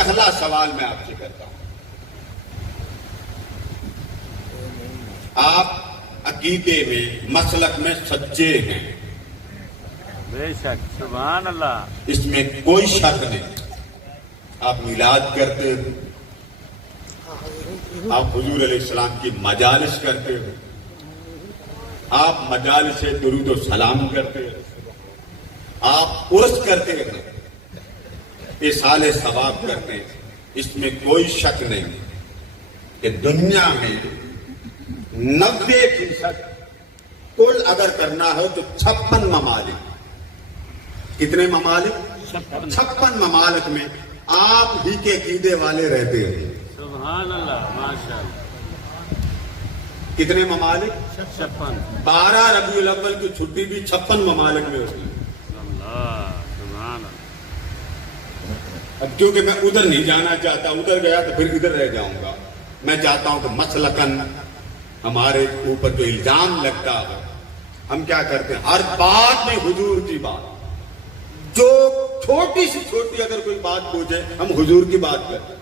پہلا سوال میں آپ سے کرتا ہوں، آپ عقیدے میں مسلک میں سچے ہیں، بے شک، سبحان اللہ، اس میں کوئی شک نہیں۔ آپ میلاد کرتے ہو، آپ حضور علیہ السلام کی مجالس کرتے ہو، آپ مجالس درود و سلام کرتے ہو، آپ عرس کرتے ہو، اصالِ ثواب کرتے ہیں، اس میں کوئی شک نہیں کہ دنیا میں 90% کل اگر کرنا ہو تو 56 ممالک، کتنے ممالک؟ 56 ممالک میں آپ ہی کے عقیدے والے رہتے ہیں۔ سبحان اللہ، ماشاء اللہ، کتنے ممالک؟ 56، 12 ربیع الاول کی چھٹی بھی 56 ممالک میں ہوتی ہے۔ اللہ، سبحان اللہ، اب کیونکہ میں ادھر نہیں جانا چاہتا، ادھر گیا تو پھر ادھر رہ جاؤں گا۔ میں چاہتا ہوں کہ مسلکن ہمارے اوپر جو الزام لگتا ہے، ہم کیا کرتے ہیں ہر بات میں حضور کی بات، جو چھوٹی سے چھوٹی اگر کوئی بات پوچھے ہم حضور کی بات کرتے ہیں،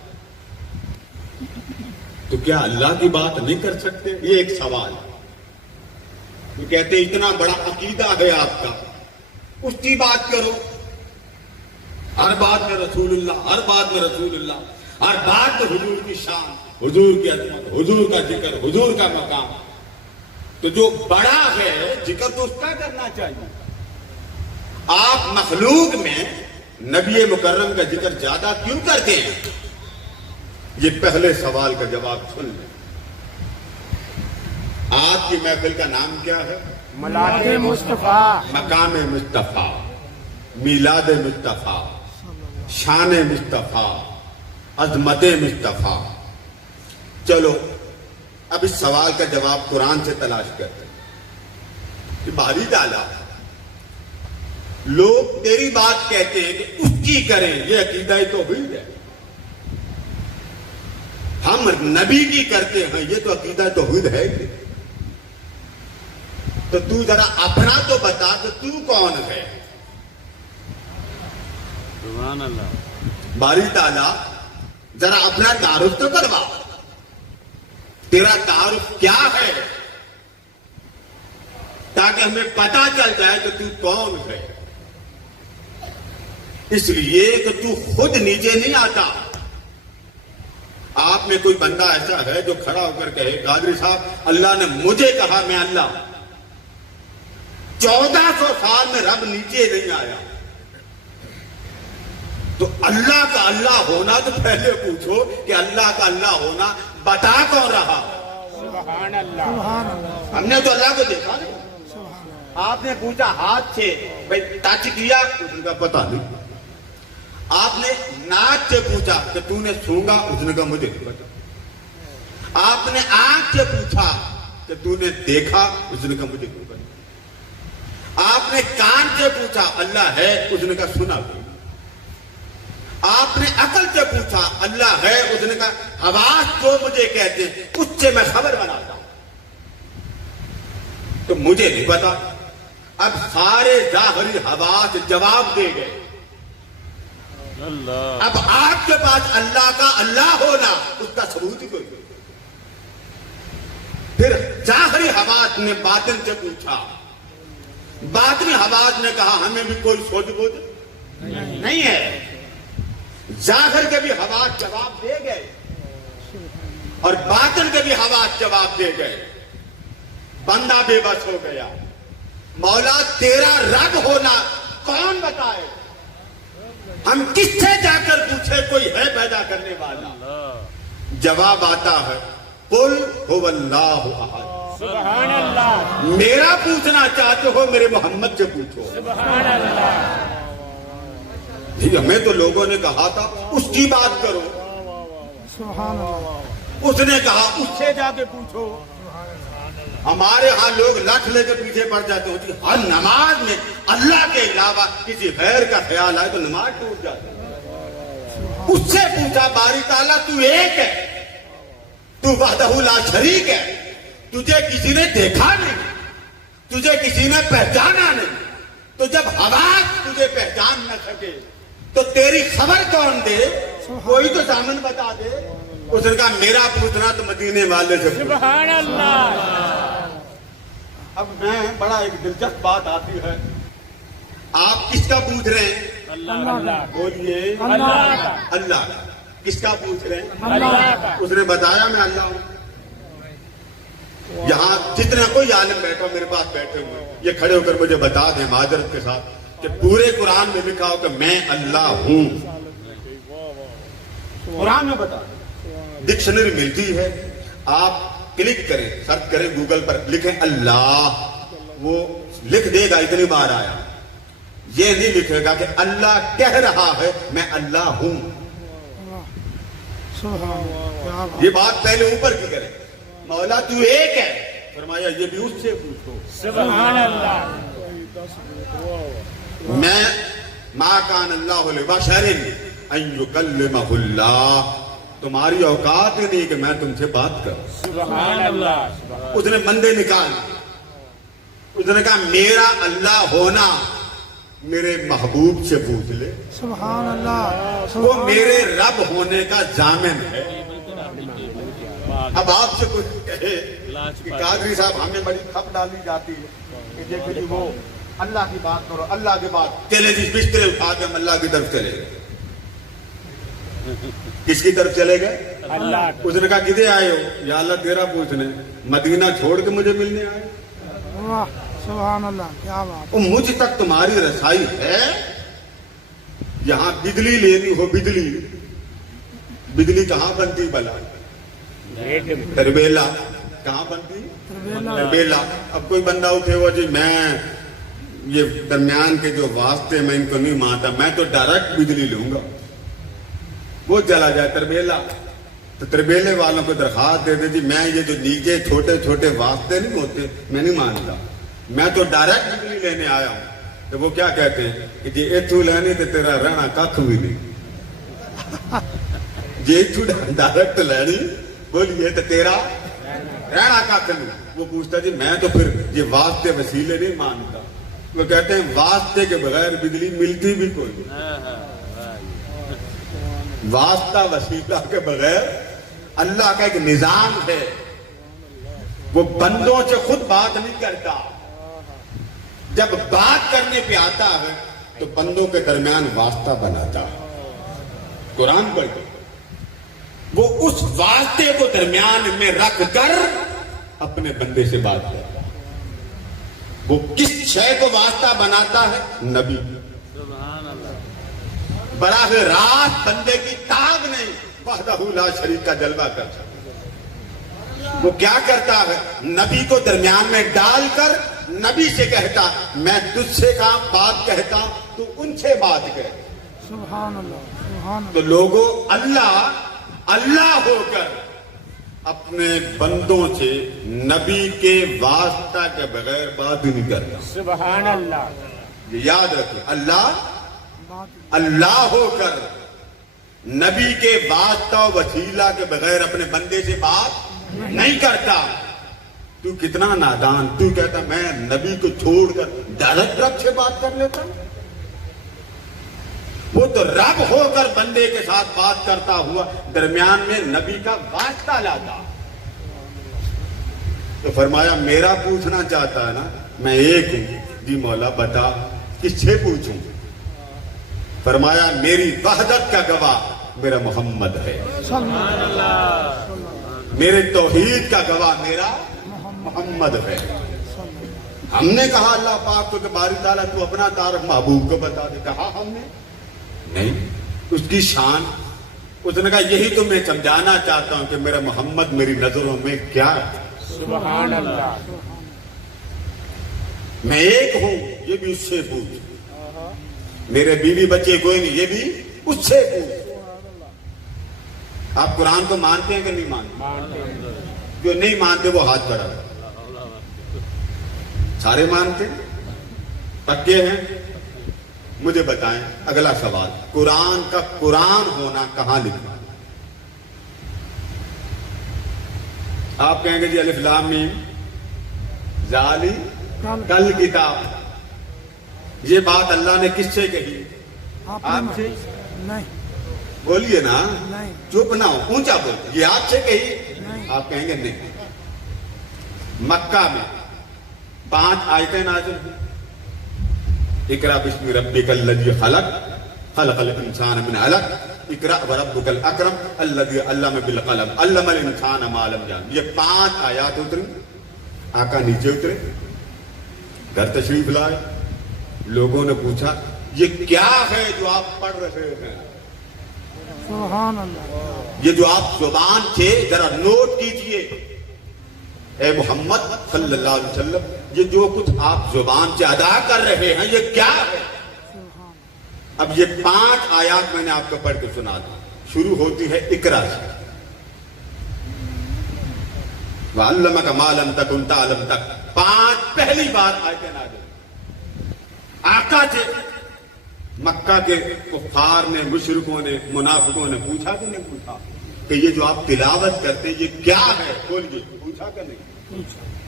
تو کیا اللہ کی بات نہیں کر سکتے؟ یہ ایک سوال ہے۔ وہ کہتے ہیں اتنا بڑا عقیدہ ہے آپ کا، اس کی بات کرو، ہر بات میں رسول اللہ، ہر بات میں رسول اللہ، ہر بات میں حضور کی شان، حضور کی عظمت، حضور کا ذکر، حضور کا مقام۔ تو جو بڑا ہے ذکر تو اس کا کرنا چاہیے۔ آپ مخلوق میں نبی مکرم کا ذکر زیادہ کیوں کرتے ہیں؟ یہ پہلے سوال کا جواب سن لیں۔ آپ کی محفل کا نام کیا ہے؟ ملاد مصطفیٰ، مقام مصطفیٰ، میلاد مصطفیٰ، شان مصطفیٰ، عظمت مصطفیٰ۔ چلو اب اس سوال کا جواب قرآن سے تلاش کرتے ہیں کہ باری ڈالا، لوگ تیری بات کہتے ہیں کہ اس کی کریں، یہ عقیدہ توحید ہے، ہم نبی کی کرتے ہیں، یہ تو عقیدہ توحید ہے کہ تو تو ذرا اپنا تو بتا کہ تو کون ہے؟ سبحان اللہ، باری تعالیٰ ذرا اپنا تعارف تو کروا، تیرا تعارف کیا ہے تاکہ ہمیں پتا چل جائے کہ تو کون ہے۔ اس لیے کہ تو خود نیچے نہیں آتا۔ آپ میں کوئی بندہ ایسا ہے جو کھڑا ہو کر کہے قادری صاحب اللہ نے مجھے کہا میں اللہ، 1400 سال میں رب نیچے نہیں آیا، تو اللہ کا اللہ ہونا تو پہلے پوچھو کہ اللہ کا اللہ ہونا بتا کون رہا؟ سبحان اللہ، ہم نے تو اللہ کو دیکھا نہیں۔ آپ نے پوچھا ہاتھ سے بھائی ٹچ کیا، اس کا پتا نہیں۔ آپ نے ناک سے پوچھا کہ تو نے سونگا، اس نے کہا مجھے نہیں پتا۔ آپ نے آنکھ سے پوچھا کہ تو نے دیکھا، اس نے کہا مجھے نہیں پتا۔ آپ نے کان سے پوچھا اللہ ہے، اس نے کہا سنا بھی۔ آپ نے عقل سے پوچھا اللہ ہے، اس نے کہا حواس جو مجھے کہتے ہیں اس سے میں خبر بناتا ہوں، تو مجھے نہیں پتا۔ اب سارے ظاہری حواس جواب دے گئے۔ اللہ، اب آپ کے پاس اللہ کا اللہ ہونا، اس کا ثبوت ہی کوئی نہیں۔ پھر ظاہری حواس نے باطن سے پوچھا، باطنی حواس نے کہا ہمیں بھی کوئی سوچ بوجھ نہیں ہے۔ ظاہر کے بھی حواس جواب دے گئے اور باطن کے بھی حواس جواب دے گئے۔ بندہ بے بس ہو گیا۔ مولا تیرا رب ہونا کون بتائے؟ ہم کس سے جا کر پوچھے کوئی ہے پیدا کرنے والا؟ جواب آتا ہے قل هو اللہ احد۔ سبحان اللہ، میرا پوچھنا چاہتے ہو میرے محمد سے پوچھو۔ سبحان اللہ، جی ہمیں تو لوگوں نے کہا تھا اس کی بات کرو، سبحان اللہ، اس نے کہا اس سے جا کے پوچھو۔ ہمارے ہاں لوگ لٹھ لے کے پیچھے پڑ جاتے ہیں، ہر نماز میں اللہ کے علاوہ کسی غیر کا خیال آئے تو نماز ٹوٹ جاتی ہے۔ اس سے پوچھا باری تعالیٰ تو ایک ہے، تو وحدہ لا شریک ہے، تجھے کسی نے دیکھا نہیں، تجھے کسی نے پہچانا نہیں، تو جب حواس تجھے پہچان نہ سکے تو تیری خبر کون دے कोई तो सामन बता दे। उसने कहा मेरा पूछना तो मदीने वाले से पूछ। सुभान अल्लाह। अब मैं बड़ा एक दिलचस्प बात आती है, आप किसका पूछ रहे हैं? अल्लाह। बोलिए। अल्लाह का। अल्लाह का। किसका पूछ रहे हैं? अल्लाह का। उसने बताया मैं अल्लाह हूं। यहाँ जितने कोई आलिम बैठा मेरे पास बैठे हुए, ये खड़े होकर मुझे बता दें माजरत के साथ कि पूरे कुरान में लिखा हो कि मैं अल्लाह हूं। कुरान में बता, डिक्शनरी मिलती है, आप क्लिक करें, सर्च करें गूगल पर, लिखें अल्लाह, वो लिख देगा इतनी बार आया। ये नहीं लिखेगा कि अल्लाह कह रहा है मैं अल्लाह हूं। ये बात पहले ऊपर की करें, मौला तू एक है, फरमाया ये भी उससे पूछो। सुभान अल्लाह। मैं मा कान अल्लाहु लिबशरिन अन युकल्लिमहुल्लाह, तुम्हारी औकात ही नहीं कि मैं तुमसे बात करूं। सुभान अल्लाह। उसने बंदे निकाल, उसने कहा मेरा अल्लाह होना मेरे महबूब से पूछ ले, सुभान अल्लाह। वो मेरे रब होने का जामिन है। अब आपसे कुछ कहे कि कादरी साहब हमें बड़ी खप डाली जाती है कि देखो जी वो अल्लाह की बात करो, अल्लाह के बाद चले जी बिस्तरे उठा के हम अल्लाह की तरफ चले गए। किसकी तरफ चले गए? अल्लाह। उसने कहा किधर आए हो? या अल्लाह तेरा पूछने, मदीना छोड़ के मुझे मिलने आए? वाह, सुभान अल्लाह, क्या बात। वो मुझ तक तुम्हारी रसाई है? यहाँ बिजली लेनी हो, बिजली, बिजली कहाँ बनती भला? तरबेला। कहाँ बनती? तरबेला। अब कोई बंदा उठे हुआ जी मैं ये दरमियान के जो वास्ते मैं इनको नहीं मानता, मैं तो डायरेक्ट बिजली लूंगा, वो चला जाए तरबेला। तो तरबेले वालों को दरखास्त दे दे जी मैं ये जो नीचे छोटे छोटे वास्ते नहीं होते मैं नहीं मानता, मैं तो डायरेक्ट बिजली लेने आया हूं। तो वो क्या कहते हैं कि जी इथू लेनी तो तेरा रहना कख भी नहीं, जे इथू डायरेक्ट लेनी बोलिए तो तेरा रहना कख नहीं। वो पूछता जी मैं तो फिर ये वास्ते वसीले नहीं मानता। वो कहते हैं वास्ते के बगैर बिजली मिलती भी कोई नहीं, वास्ता वसीला के बगैर अल्लाह का एक निजाम है, वो बंदों से खुद बात नहीं करता, जब बात करने पे आता है तो बंदों के दरमियान वास्ता बनाता है। कुरान पढ़ के वो उस वास्ते को दरमियान में रख कर अपने बंदे से बात करता है। वो किस शय को वास्ता बनाता है? नबी। बराह रात बंदे की ताब नहीं, वहदहू ला शरीक का जलवा करता। वो क्या करता है? नबी को दरमियान में डालकर नबी से कहता मैं तुझसे का बात कहता तू उनसे बात कह। सुभान अल्लाह, सुभान तो लोगों अल्लाह अल्लाह होकर अपने बंदों से नबी के वास्ता के बगैर बात ही नहीं करता। सुभान अल्लाह। ये याद रखिए, अल्लाह बात। अल्लाह होकर नबी के वास्ता वसीला के बगैर अपने बंदे से बात नहीं करता। तू कितना नादान, तू कहता मैं नबी को छोड़कर डायरेक्ट रब से बात कर लेता। वो तो रब होकर बंदे के साथ बात करता हुआ दरमियान में नबी का वास्ता लाता। तो फरमाया मेरा पूछना चाहता है ना, मैं एक हूं। जी मौला बता किससे पूछूं? फरमाया मेरी वहदत का गवाह मेरा मोहम्मद है, मेरे तौहीद का गवाह मेरा मोहम्मद है। हमने कहा अल्लाह पाक को बारी ताला तू अपना तारफ महबूब को बता दे, कहा हमने नहीं, उसकी शान। उसने कहा यही तो मैं समझाना चाहता हूं कि मेरा मोहम्मद मेरी नजरों में क्या है। सुभान अल्लाह। मैं एक हूं, ये भी उससे पूछ। मेरे बीवी बच्चे कोई नहीं, ये भी उससे पूछ। आप कुरान को मानते हैं कि नहीं मानते? जो नहीं मानते वो हाथ बढ़ा। सारे मानते पक्के हैं? मुझे बताएं अगला सवाल, कुरान का कुरान होना कहां लिखा? आप कहेंगे जी अलिफ लाम मीम जाली कल किताब। ये बात अल्लाह ने किससे कही? आपसे? नहीं। बोलिए ना, नहीं चुप ना हो, ऊंचा बोल। ये आपसे कही, नहीं आप कहेंगे नहीं। मक्का में 5 आयतें नाज़िल हुई। इकरा बिस्मि रब्बिकल लज़ी खलक, खलक़ल इंसान मिन अलक, इकरा व रब्बुकल अकरम अल्लज़ी अल्लम बिल क़लम, अल्लमल इंसान मा लम याअलम। ये 5 आयत उतरी। आका नीचे उतरे, घर तशरीफ लाए। लोगों ने पूछा ये क्या है जो आप पढ़ रहे हैं? सुभान अल्लाह ये जो आप जुबान से जरा नोट कीजिए, ए मोहम्मद सल्लल्लाहु अलैहि वसल्लम, ये जो कुछ आप जुबान से अदा कर रहे हैं ये क्या है? सुभान अब ये 5 आयत मैंने आपको पढ़ के सुना दी। शुरू होती है इकरा से, वअल्लमका मा लम तकुन तअलम तक। 5 पहली बार आयतें नाज़िल। आका से मक्का के कुफ्फार ने, मुशरिकों ने, मुनाफिकों ने पूछा कि नहीं पूछा कि ये जो आप तिलावत करते हैं ये क्या है? बोलिए, पूछा कि नहीं?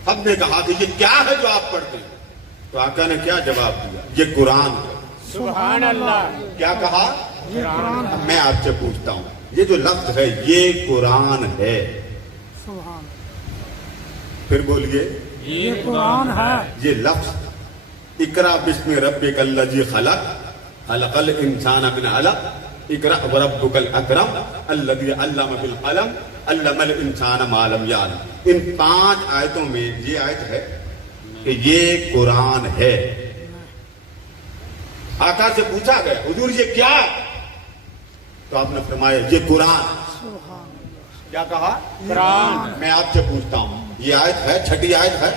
सबने कहा कि ये क्या है जो आप पढ़ते हैं? तो आका ने क्या जवाब दिया? ये कुरान है। सुभान अल्लाह। क्या कहा? ये कुरान है। अब मैं आपसे पूछता हूं, ये जो लफ्ज है ये कुरान है? सुभान फिर बोलिए, ये कुरान है। ये लफ्ज इकरा बिस्मि रब्बिकल लज़ी खलक, खलक़ल इंसान मिन अलक, इकरा व रब्बुकल अकरम अल्लज़ी अल्लम बिल क़लम, अल्लमल इंसान मा लम याअलम। इन 5 आयतों में ये आयत है कि ये कुरान है। आका से पूछा गया हुजूर ये क्या? तो आपने फरमाया ये कुरान। सुभान क्या कहा? कुरान। मैं आपसे पूछता हूं, ये आयत है, छठी आयत है?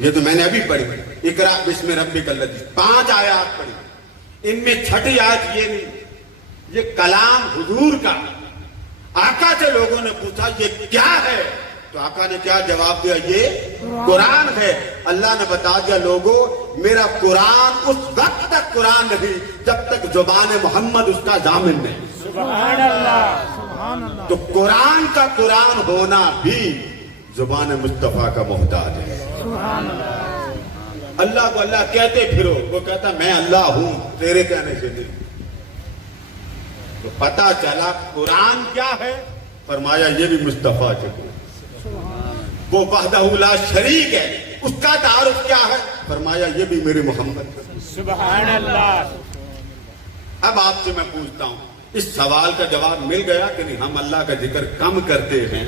ये तो मैंने अभी पढ़ी, इकरा बिस्मि रब्बिकल लज़ी। 5 आयत पढ़ी, इनमें छठी आयत ये नहीं, ये कलाम हुजूर का। आका से लोगों ने पूछा ये क्या है? तो आका ने क्या जवाब दिया? ये कुरान है। अल्लाह ने बता दिया लोगों, मेरा कुरान उस वक्त तक कुरान नहीं जब तक जुबान मोहम्मद उसका जामिन नहीं। सुभान अल्लाह। सुभान अल्लाह तो कुरान का कुरान होना भी जुबान मुस्तफा का मोहताज है। सुभान अल्लाह अल्लाह को अल्लाह कहते फिरो, वो कहता मैं अल्लाह हूं तेरे कहने से नहीं। तो पता चला कुरान क्या है? फरमाया ये भी मुस्तफा के को। वो वहदहू ला शरीक है, उसका तारुफ क्या है? फरमाया ये भी मेरे मोहम्मद का। सुभान अल्लाह। अब आपसे मैं पूछता हूं, इस सवाल का जवाब मिल गया कि नहीं? हम अल्लाह का जिक्र कम करते हैं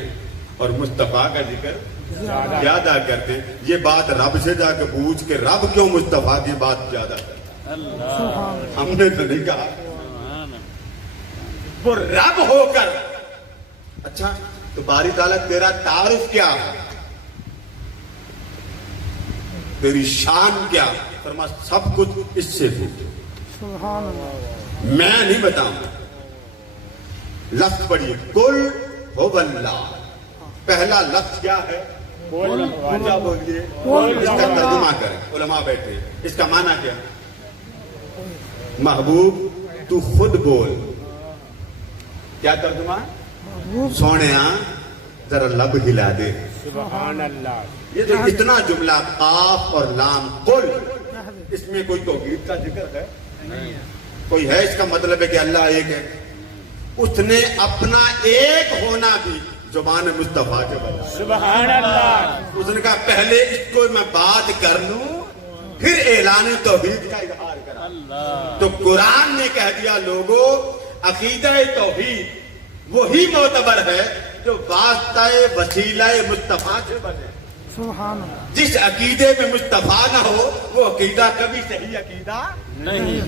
और मुस्तफा का जिक्र ज्यादा करते हैं। ये बात रब से जाके पूछ के रब क्यों मुस्तफा की बात ज्यादा करता? सुभान हमने तो नहीं कहा। सुभान अल्लाह। वो रब होकर, अच्छा तो बारी ताला तेरा तारुफ क्या है? तेरी शान क्या? फरमा सब कुछ इससे पूछो, सुभान अल्लाह मैं नहीं बताऊंगा। लफ्ज पढ़िए, कुल हुवल्लाह। पहला लफ्ज क्या है? बोल क्या बोलिए? बोल इसका तर्जुमा करें, उलमा बैठे। इसका माना क्या? महबूब तू खुद बोल। क्या तर्जुमा? महबूब सोने जरा लब हिला दे। सुभान अल्लाह। ये जो इतना जुमला काफ और लाम कुल, कह दे। इसमें कोई तौहीद का जिक्र है? कोई है? इसका मतलब है कि अल्लाह एक है। उसने अपना एक होना भी जुबान मुस्तफा के बता। सुभान अल्लाह। उसने कहा पहले इसको मैं बात कर लूं फिर ऐलान तौहीद का इजहार करा। अल्लाह। तो कुरान ने कह दिया लोगों, अकीदा तौहीद वही मोतबर है जो वास्ता वसीला मुस्तफा से बने। सुभान अल्लाह जिस अकीदे में मुस्तफा ना हो वो अकीदा कभी सही अकीदा। नहीं।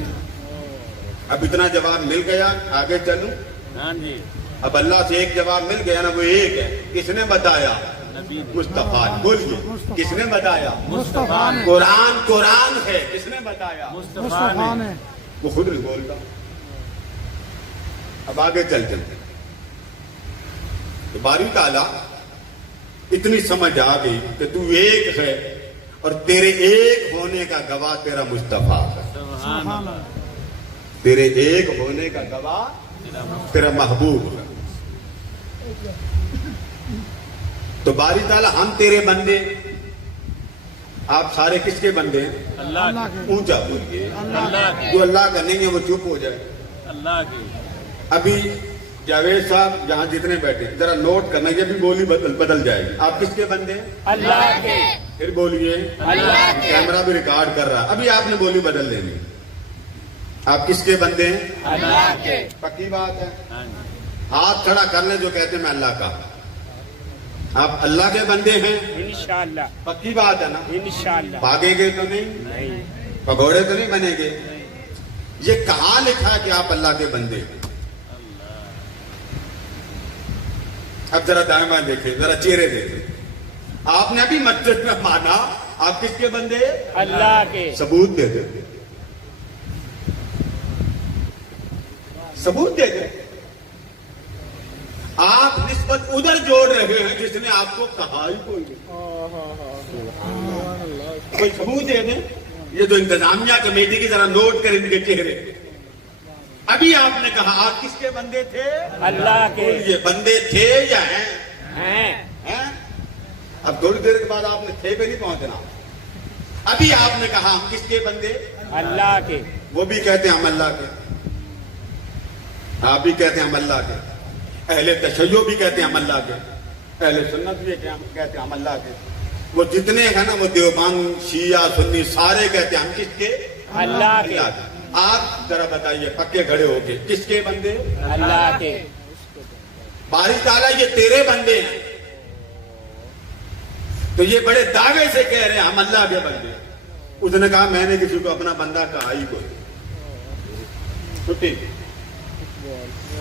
अब इतना जवाब मिल गया, आगे चलूं। हाँ जी। अब अल्लाह से एक जवाब मिल गया ना, वो एक है। किसने बताया? नबी। मुस्तफा। बोलिए, किसने बताया? मुस्तफा ने कुरान कुरान है। किसने बताया? मुस्तफा मुस्तफा ने। ने वो खुद नहीं बोलता। अब आगे चलते हैं। तो बारी ताला इतनी समझ आ गई कि तू एक है और तेरे एक होने का गवाह तेरा मुस्तफा है। सुभान सुभान अल्लाह। अल्लाह तेरे एक होने का गवाह तेरा महबूब है। तो बारी ताला हम तेरे बंदे, आप सारे किसके बंदे हैं? अल्लाह अल्लाह की। के ऊंचा बोलिए। अल्लाह की। जो अल्लाह का नहीं है वो चुप हो जाए। अल्लाह की। अभी जावेद साहब जहाँ जितने बैठे जरा नोट करना, ये भी बोली बदल जाएगी। आप किसके बंदे हैं? अल्लाह के। फिर बोलिए अल्लाह के। कैमरा भी रिकॉर्ड कर रहा है, अभी आपने बोली बदल देनी। आप किसके बंदे हैं? अल्लाह के। पक्की बात है। हाँ जी। हाथ खड़ा कर ले जो कहते हैं मैं अल्लाह का। आप अल्लाह के बंदे हैं, इंशाअल्लाह। पक्की बात है ना? इंशाअल्लाह। भागेंगे तो नहीं, नहीं। पकौड़े तो नहीं बनेंगे। ये कहाँ लिखा है कि आप अल्लाह के बंदे हैं? अब जरा दाएं बाएं देखे, जरा चेहरे देखे। आपने अभी मस्जिद में माना, आप किसके बंदे हैं? अल्लाह के। सबूत दे दे, सबूत दे दे। आप निस्बत उधर जोड़ रहे हैं जिसने आपको कहा ही कोई नहीं। कोई सबूत दे दे। ये जो इंतजामिया कमेटी की जरा नोट करें इनके चेहरे। अभी आपने कहा आप किसके बंदे थे? अल्लाह के। ये बंदे थे या हैं? हैं। अब थोड़ी देर के बाद आपने थे पे नहीं पहुंचना। अभी आपने कहा हम किसके बंदे? अल्लाह के। वो भी कहते हैं हम अल्लाह के, आप भी कहते हैं हम अल्लाह के, अहले तशय्यो भी कहते हैं हम अल्लाह के, अहले सुन्नत भी कहते हैं हम अल्लाह के। वो जितने हैं ना, वो देवबंद, शिया, सुन्नी सारे कहते हैं हम किसके? अल्लाह के। आप जरा बताइए पक्के खड़े होके किसके बंदे? अल्लाह के। बारी ताला ये तेरे बंदे हैं, तो ये बड़े दावे से कह रहे हैं हम अल्लाह के बंदे। उसने कहा मैंने किसी को अपना बंदा कहा ही कोई। छुट्टी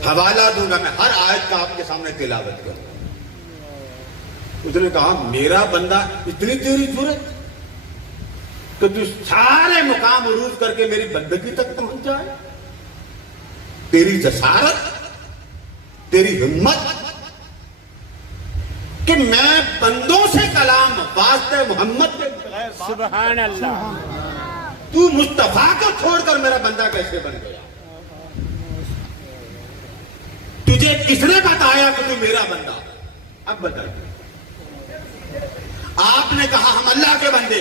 हवाला दूंगा मैं, हर आयत का आपके सामने तिलावत करूंगा। उसने कहा मेरा बंदा, इतनी तेरी जरूरत तो तू सारे मुकाम उरूज करके मेरी बंदगी तक पहुंच जाए? तेरी जसारत, तेरी हिम्मत कि मैं बंदों से कलाम वास्ते मोहम्मद के बगैर बात- सुभान अल्लाह। तू मुस्तफा को छोड़कर मेरा बंदा कैसे बन गया? तुझे किसने बताया कि तू मेरा बंदा? अब बता। आपने कहा हम अल्लाह के बंदे।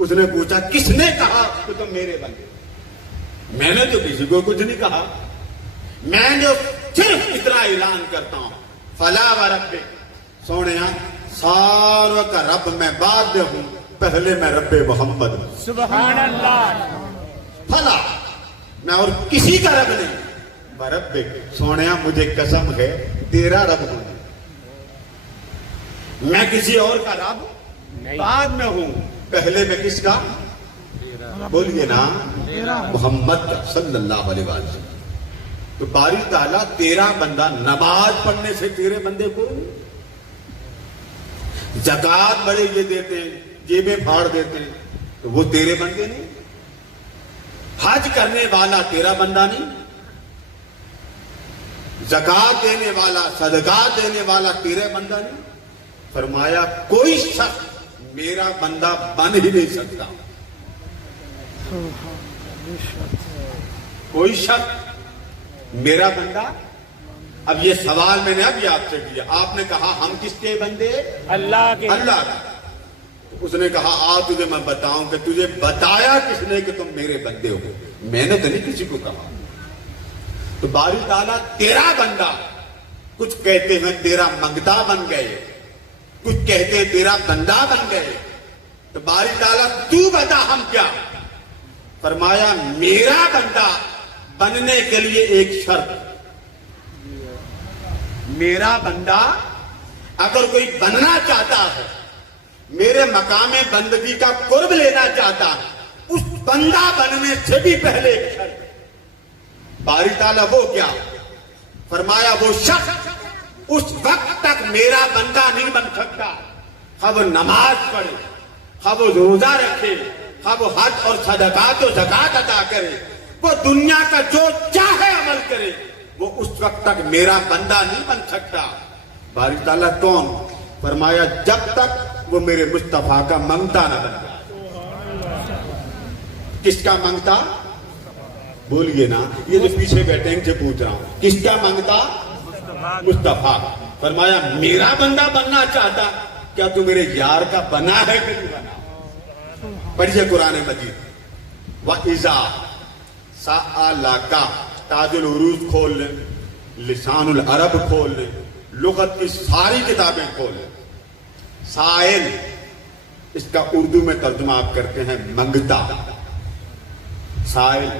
उसने पूछा किसने कहा कि तुम मेरे बंदे? मैंने तो किसी को कुछ नहीं कहा, मैं जो सिर्फ इतना ऐलान करता हूं फला व रब्बे, सोने सारों का रब मैं बाद में हूं, पहले मैं रब्बे मोहम्मद हूं। सुभान अल्लाह। फला, मैं और किसी का रब नहीं। रब्बे, सोने मुझे कसम है तेरा रब हूं, मैं किसी और का रब नहीं। बाद में हूं, पहले मैं किसका? बोलिए ना, मोहम्मद सल्लल्लाहु अलैहि वसल्लम। तो बारी ताला तेरा बंदा नमाज पढ़ने से तेरे बंदे को, ज़कात बड़े ये देते हैं, जेबें फाड़ देते हैं, तो वो तेरे बंदे नहीं। हज करने वाला तेरा बंदा नहीं, ज़कात देने वाला, सदका देने वाला तेरे बंदा नहीं। फरमाया कोई शख्स मेरा बंदा बन ही नहीं सकता, कोई शख्स मेरा बंदा। अब ये सवाल मैंने अभी आपसे किया, आपने कहा हम किसके बंदे? अल्लाह के। अल्लाह का। तो उसने कहा आ तुझे मैं बताऊं कि तुझे बताया किसने कि तुम मेरे बंदे हो? मैंने तो नहीं किसी को कहा। तो बारी ताला तेरा बंदा, कुछ कहते हैं तेरा मंगता बन गए, कुछ कहते हैं तेरा बंदा बन गए। तो बारी ताला तू बता हम क्या? फरमाया मेरा बंदा बनने के लिए एक शर्त, मेरा बंदा अगर कोई बनना चाहता है, मेरे मकामे बंदगी का कुर्ब लेना चाहता है, उस बंदा बनने से भी पहले एक शर्त। बारी ताला वो क्या? फरमाया वो शख्स उस वक्त तक मेरा बंदा नहीं बन सकता, हाँ वो नमाज पढ़े, हाँ वो रोजा रखे, हाँ वो हज और सदकात और ज़कात अदा करे, वो दुनिया का जो चाहे अमल करे, वो उस वक्त तक मेरा बंदा नहीं बन सकता। बारी ताला कौन? फरमाया जब तक वो मेरे मुस्तफा का मंगता न बन जाए। किसका मंगता? बोलिए ना, ये जो पीछे बैठे इनसे पूछ रहा हूं, किसका मंगता? मुस्तफा। फरमाया मेरा बंदा बनना चाहता, क्या तू मेरे यार का बना है कि नहीं बना? पढ़िए कुरान मजीद, व इज़ा सअलका ताजुल उरूज खोल लें, लिसानुल अरब खोल लें, लुगत की सारी किताबें खोल लें। साइल, इसका उर्दू में तर्जुमा आप करते हैं मंगता। साइल,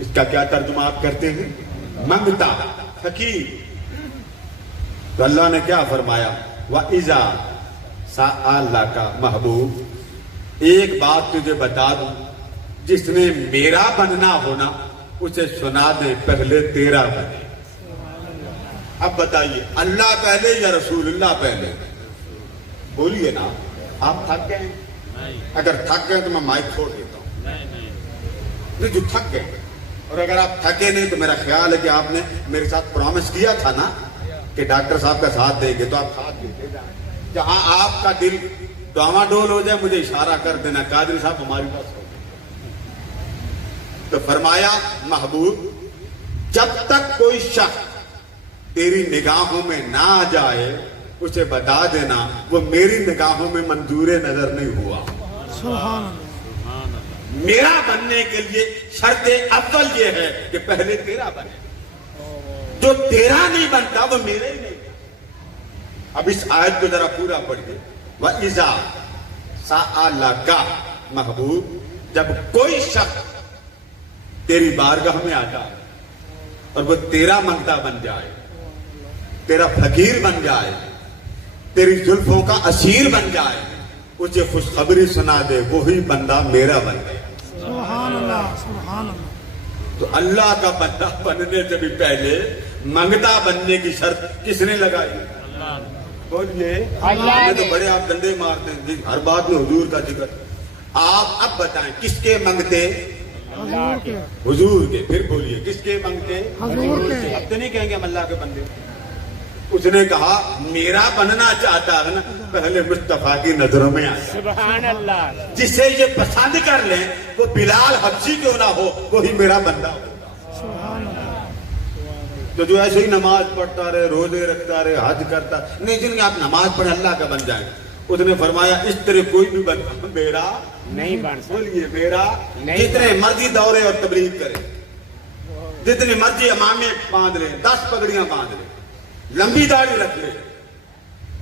इसका क्या तर्जुमा आप करते हैं? मंगता, फकीर। तो अल्लाह ने क्या फरमाया? व इजा साअला का महबूब, एक बात तुझे बता दूं, जिसने मेरा बनना होना उसे सुना दे, पहले तेरा बने। अब बताइए, अल्लाह पहले या रसूलुल्लाह पहले? बोलिए ना, आप थक गए? नहीं अगर थक गए तो मैं माइक छोड़ देता हूं। नहीं जो थक गए, और अगर आप थके नहीं तो मेरा ख्याल है कि आपने मेरे साथ प्रॉमिस किया था ना कि डॉक्टर साहब का साथ देंगे, तो आप साथ देते जाएं। जहां आपका दिल डामाडोल हो जाए मुझे इशारा कर देना, कादरी साहब हमारी पास हो। तो फरमाया महबूब, जब तक कोई शख्स तेरी निगाहों में ना आ जाए उसे बता देना वो मेरी निगाहों में मंजूर नजर नहीं हुआ। सुभान अल्लाह। मेरा बनने के लिए शर्त अव्वल ये है कि पहले तेरा बने। जो तेरा नहीं बनता वो मेरे ही नहीं। अब इस आयत को जरा पूरा पढ़िए। व इजा साअला का महबूब, जब कोई शख्स तेरी बारगाह में आता है और वो तेरा मंगता बन जाए, तेरा फकीर बन जाए, तेरी जुल्फों का असीर बन जाए, उसे खुशखबरी सुना दे, वही बंदा मेरा बन गया। सुभान अल्लाह, सुभान अल्लाह। तो अल्लाह का बंदा बनने से भी पहले मंगता बनने की शर्त किसने लगाई? बोलिए। अल्लाह ये ने। तो बड़े आप डंडे मारते हैं जी, हर बात में हुजूर का जिक्र। आप अब बताएं किसके मंगते? हजूर के, हुजूर के। फिर बोलिए किसके मंगते? हजूर के। अब तो नहीं कहेंगे हम अल्लाह के बंदे। उसने कहा मेरा बनना चाहता है ना, पहले मुस्तफा की नजरों में आ जाए। सुभान अल्लाह। जिसे ये पसंद कर लें वो बिलाल हबशी क्यों ना हो, वही मेरा बंदा होगा। सुभान अल्लाह। तो जो ऐसे ही नमाज पढ़ता रहे, रोजे रखता रहे, हज करता नहीं, जिनके आप नमाज पढ़े अल्लाह का बन जाए। उसने फरमाया इस तरह कोई भी बंदा मेरा नहीं बन सकता। बोलिए मेरा नहीं। जितने मर्जी दौरे और तबलीग करे, जितनी मर्जी इमामे बांध ले, 10 पगड़ियां बांध ले, लंबी दाढ़ी रख ले,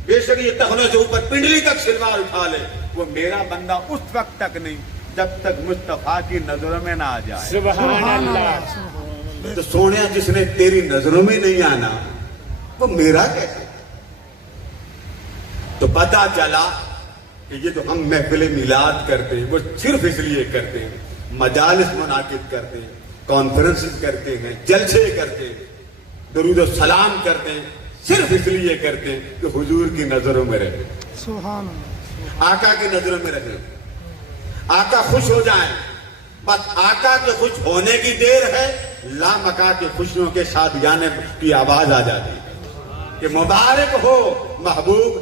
बेशक ये टखनों से ऊपर पिंडली तक सिलवार उठा ले, वो मेरा बंदा उस वक्त तक नहीं जब तक मुस्तफा की नजरों में ना आ जाए। सुभान अल्लाह। तो सोनिया, जिसने तेरी नजरों में नहीं आना वो मेरा कैसे? तो पता चला कि ये जो हम महफिल मिलाद करते हैं वो सिर्फ इसलिए करते हैं, मजालिस मुनाकिद करते हैं, कॉन्फ्रेंसेस करते हैं, जलसे करते हैं, दरूद और सलाम करते हैं, सिर्फ इसलिए करते हैं कि हुजूर की नजरों में रहे, सुभान अल्लाह। आका की नजरों में रहे, आका खुश हो जाए। बस आका के खुश होने की देर है, लामका के खुशियों के शादियाने की आवाज आ जाती है कि मुबारक हो महबूब,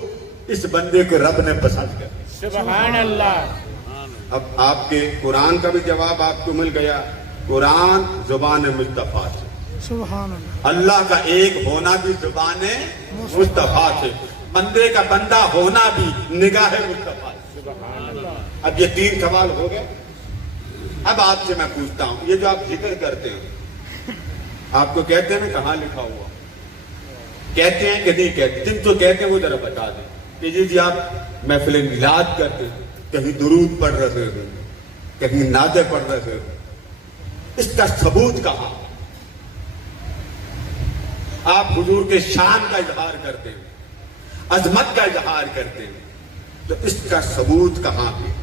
इस बंदे को रब ने पसंद कर। सुभान अल्लाह। अब आपके कुरान का भी जवाब आपको मिल गया। कुरान जुबान मुस्तफा से, सुभान अल्लाह। अल्लाह का एक होना भी जुबान मुस्तफा से, बंदे का बंदा होना भी निगाह मुस्तफा से। अब ये 3 सवाल हो गए। अब आपसे मैं पूछता हूं, ये जो आप जिक्र करते हैं, आपको कहते हैं ना कहां लिखा हुआ? कहते हैं कि नहीं कहते? जिनको कहते हैं वो जरा बता दें कि जी आप महफिल मिलाद करते हैं, कहीं दुरूद पढ़ रहे हो, कहीं नादे पढ़ रहे हो, इसका सबूत कहां? आप हुजूर के शान का इजहार करते हैं, अजमत का इजहार करते हैं, तो इसका सबूत कहां है?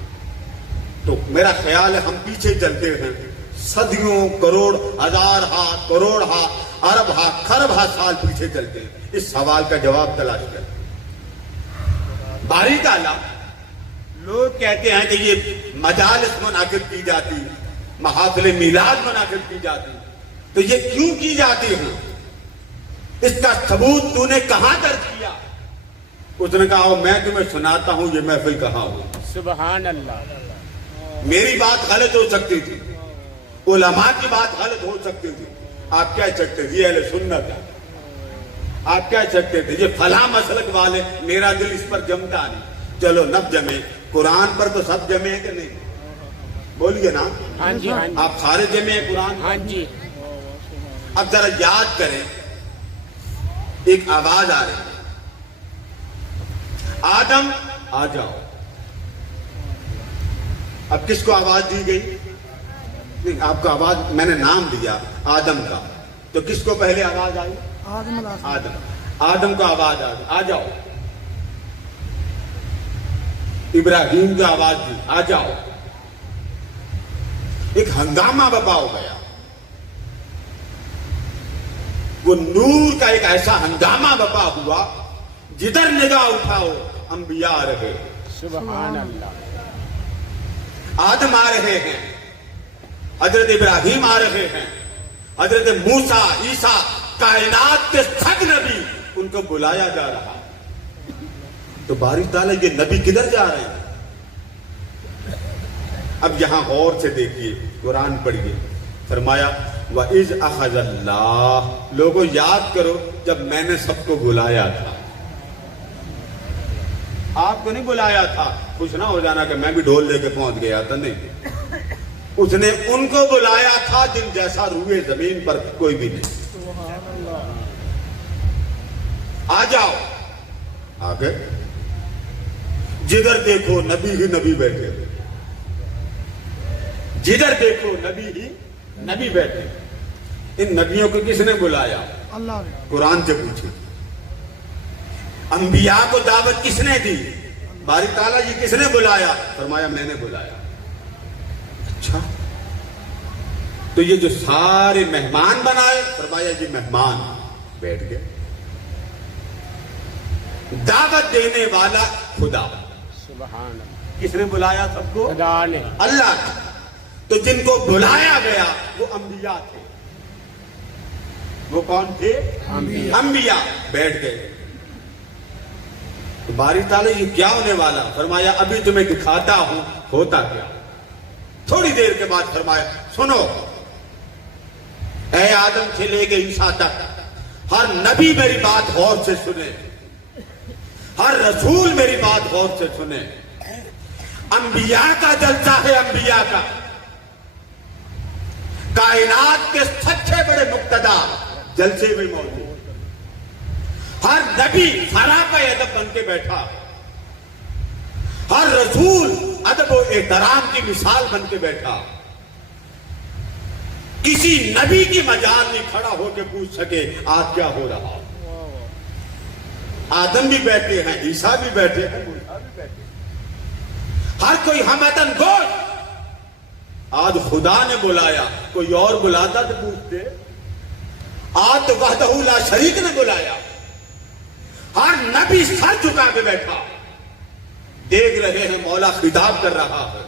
तो मेरा ख्याल है हम पीछे चलते हैं, सदियों, करोड़, हजार हा, करोड़ हा, अरब हा, खरब हा साल पीछे चलते हैं, इस सवाल का जवाब तलाश करते हैं। बारी ताला लोग कहते हैं कि ये मजालिस मुनाकिद की जाती, महाफिल मिलाद मुनाकिद की जाती, तो ये क्यों की जाती है? इसका सबूत तूने कहां दर्ज किया? उसने कहा मैं तुम्हें सुनाता हूं ये महफिल कहां हो। सुभान अल्लाह। मेरी बात गलत हो सकती थी, उलमा की बात गलत हो सकती थी, आप कह सकते थे ये अहले सुन्नत है, आप कह सकते थे ये फला मसलक वाले, मेरा दिल इस पर जमता नहीं। चलो नब जमे, कुरान पर तो सब जमे है कि नहीं? बोलिए ना। हाँ जी, हाँ जी। आप सारे जमे हैं कुरान? हाँ जी। اب ذرا یاد کریں، ایک آواز آ رہی ہے، آدم آ جاؤ. اب کس کو آواز دی گئی؟ نہیں، آپ کو آواز میں نے نام دیا آدم کا، تو کس کو پہلے آواز آئی؟ آدم علیہ السلام. آدم کو آواز آ جاؤ. ابراہیم کو آواز دی آ جاؤ. ایک ہنگامہ برپا ہو گیا. وہ نور کا ایک ایسا ہنگامہ برپا ہوا، جدھر نگاہ اٹھاؤ انبیاء آ رہے. سبحان اللہ. آدم آ رہے ہیں، حضرت ابراہیم آ رہے ہیں، حضرت موسیٰ، عیسیٰ، کائنات کے سب نبی، ان کو بلایا جا رہا. تو باری تعالیٰ یہ نبی کدھر جا رہے ہیں؟ اب یہاں غور سے دیکھیے، قرآن پڑھیے. فرمایا وَإِذْ أَخَذَ اللَّهُ، لوگوں یاد کرو جب میں نے سب کو بلایا تھا. آپ کو نہیں بلایا تھا، کچھ نہ ہو جانا کہ میں بھی ڈھول لے کے پہنچ گیا تھا. نہیں، اس نے ان کو بلایا تھا جن جیسا روئے زمین پر کوئی بھی نہیں. آ جاؤ. آگے جدھر دیکھو نبی ہی نبی بیٹھے، جدھر دیکھو نبی ہی نبی بیٹھے. ان نبیوں کو کس نے بلایا؟ اللہ نے. قرآن سے پوچھے. انبیاء کو دعوت کس نے دی؟ باری تعالیٰ یہ کس نے بلایا؟ فرمایا میں نے بلایا. اچھا، تو یہ جو سارے مہمان بنائے، فرمایا یہ مہمان بیٹھ گئے. دعوت دینے والا خدا. سبحان اللہ. کس نے بلایا سب کو؟ خدا نے. اللہ نے. تو جن کو بلایا گیا وہ انبیاء تھے. وہ کون تھے؟ انبیاء. بیٹھ گئے. تو باری تعالیٰ یہ کیا ہونے والا؟ فرمایا ابھی تمہیں دکھاتا ہوں ہوتا کیا. تھوڑی دیر کے بعد فرمایا سنو، اے آدم سے لے کے عیسیٰ تک ہر نبی میری بات غور سے سنے، ہر رسول میری بات غور سے سنے. انبیاء کا جلسہ ہے، انبیاء کا. کائنات کے سچے بڑے مقتدا جلسے میں موجود. ہر نبی سراپا ادب بن کے بیٹھا، ہر رسول ادب و احترام کی مثال بن کے بیٹھا. کسی نبی کی مجال نہیں کھڑا ہو کے پوچھ سکے آج کیا ہو رہا. آدم بھی بیٹھے ہیں، عیسیٰ بھی بیٹھے ہیں، موسیٰ بھی بیٹھے ہیں. ہر کوئی ہمدن گوش. آج خدا نے بلایا، کوئی اور بلاتا تو پوچھتے. آج تو وحدہ لا شریک نے بلایا. ہر نبی سر جھکا کے بیٹھا. دیکھ رہے ہیں مولا خطاب کر رہا ہے.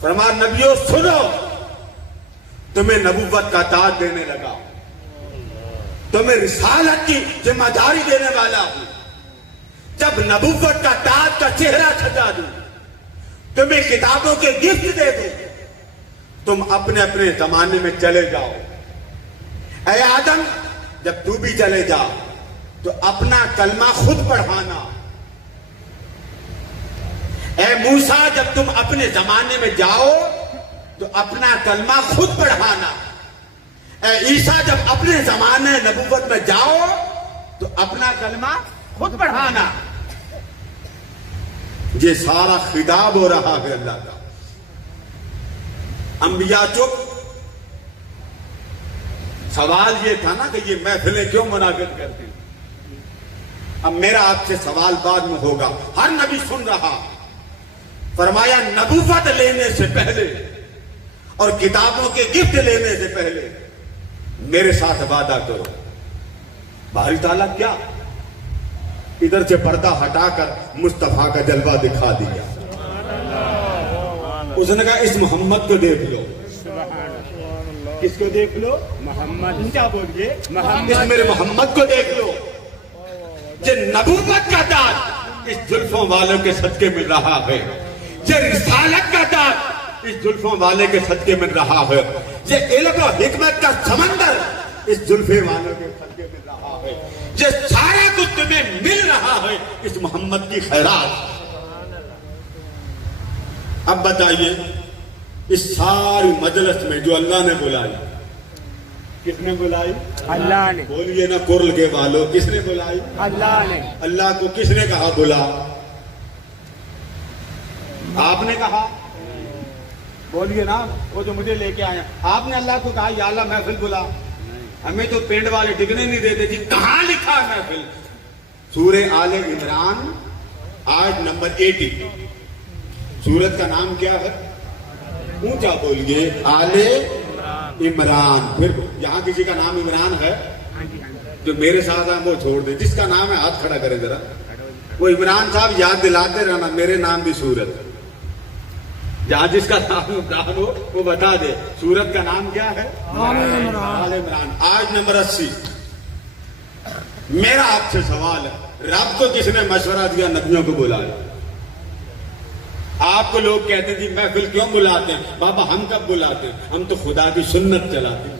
فرمایا نبیوں سنو، تمہیں نبوت کا تاج دینے لگا، تمہیں رسالت کی ذمہ داری دینے والا ہوں. جب نبوت کا تاج کا چہرہ سجا دوں، تمہیں کتابوں کے گفٹ دے دوں، تم اپنے اپنے زمانے میں چلے جاؤ. اے آدم جب تو بھی چلے جا تو اپنا کلمہ خود پڑھانا. اے موسیٰ جب تم اپنے زمانے میں جاؤ تو اپنا کلمہ خود پڑھانا. اے عیسیٰ جب اپنے زمانے نبوت میں جاؤ تو اپنا کلمہ خود پڑھانا. یہ سارا خطاب ہو رہا ہے اللہ کا. انبیاء چپ. سوال یہ تھا نا کہ یہ محفلیں کیوں منعقد کرتی. اب میرا آپ سے سوال بعد میں ہوگا. ہر نبی سن رہا. فرمایا نبوت لینے سے پہلے اور کتابوں کے گفٹ لینے سے پہلے میرے ساتھ وعدہ کرو. باری تعالیٰ کیا ادھر سے پردہ ہٹا کر مصطفیٰ کا جلوہ دکھا دیا. اس نے کہا اس محمد کو دیکھ لو. کس کو دیکھ لو؟ محمد. کیا بولیے؟ محمد. اس میرے محمد کو دیکھ لو. یہ نبوت کا تاج اس زلفوں والوں کے صدقے مل رہا ہے. یہ رسالت کا تاج اس زلفوں والے کے صدقے مل رہا ہے. یہ علم و حکمت کا سمندر اس زلفے والوں کے صدقے مل رہا ہے. یہ سارا کچھ تمہیں مل رہا ہے اس محمد کی خیرات. اب بتائیے اس ساری مجلس میں جو اللہ نے بلایا کس نے بلائی؟ اللہ نے بولیے نا کرل کے والوں، کس نے بلائی؟ اللہ نے اللہ کو کس نے کہا بلا؟ آپ نے کہا؟ بولیے نا، وہ جو مجھے لے کے آیا آپ نے اللہ کو کہا یا اللہ محفل بلا؟ ہمیں تو پینڈ والے ٹکنے نہیں دیتے جی، کہاں لکھا ہے محفل؟ سورہ آل عمران آیت نمبر 80، سورت کا نام کیا ہے؟ اونچا بولیے، آل عمران۔ پھر یہاں کسی کا نام عمران ہے؟ جو میرے ساتھ ہیں وہ چھوڑ دیں، جس کا نام ہے ہاتھ کھڑا کریں ذرا۔ وہ عمران صاحب یاد دلاتے رہنا میرے نام بھی سورت، جہاں جس کا نام عمران ہو وہ بتا دے سورت کا نام کیا ہے؟ آل عمران آیت نمبر 80۔ میرا آپ سے سوال ہے، رب کو کس نے مشورہ دیا نبیوں کو بلایا؟ آپ کو لوگ کہتے ہیں جی محفل کیوں بلاتے ہیں؟ بابا ہم کب بلاتے ہیں؟ ہم تو خدا کی سنت چلاتے ہیں۔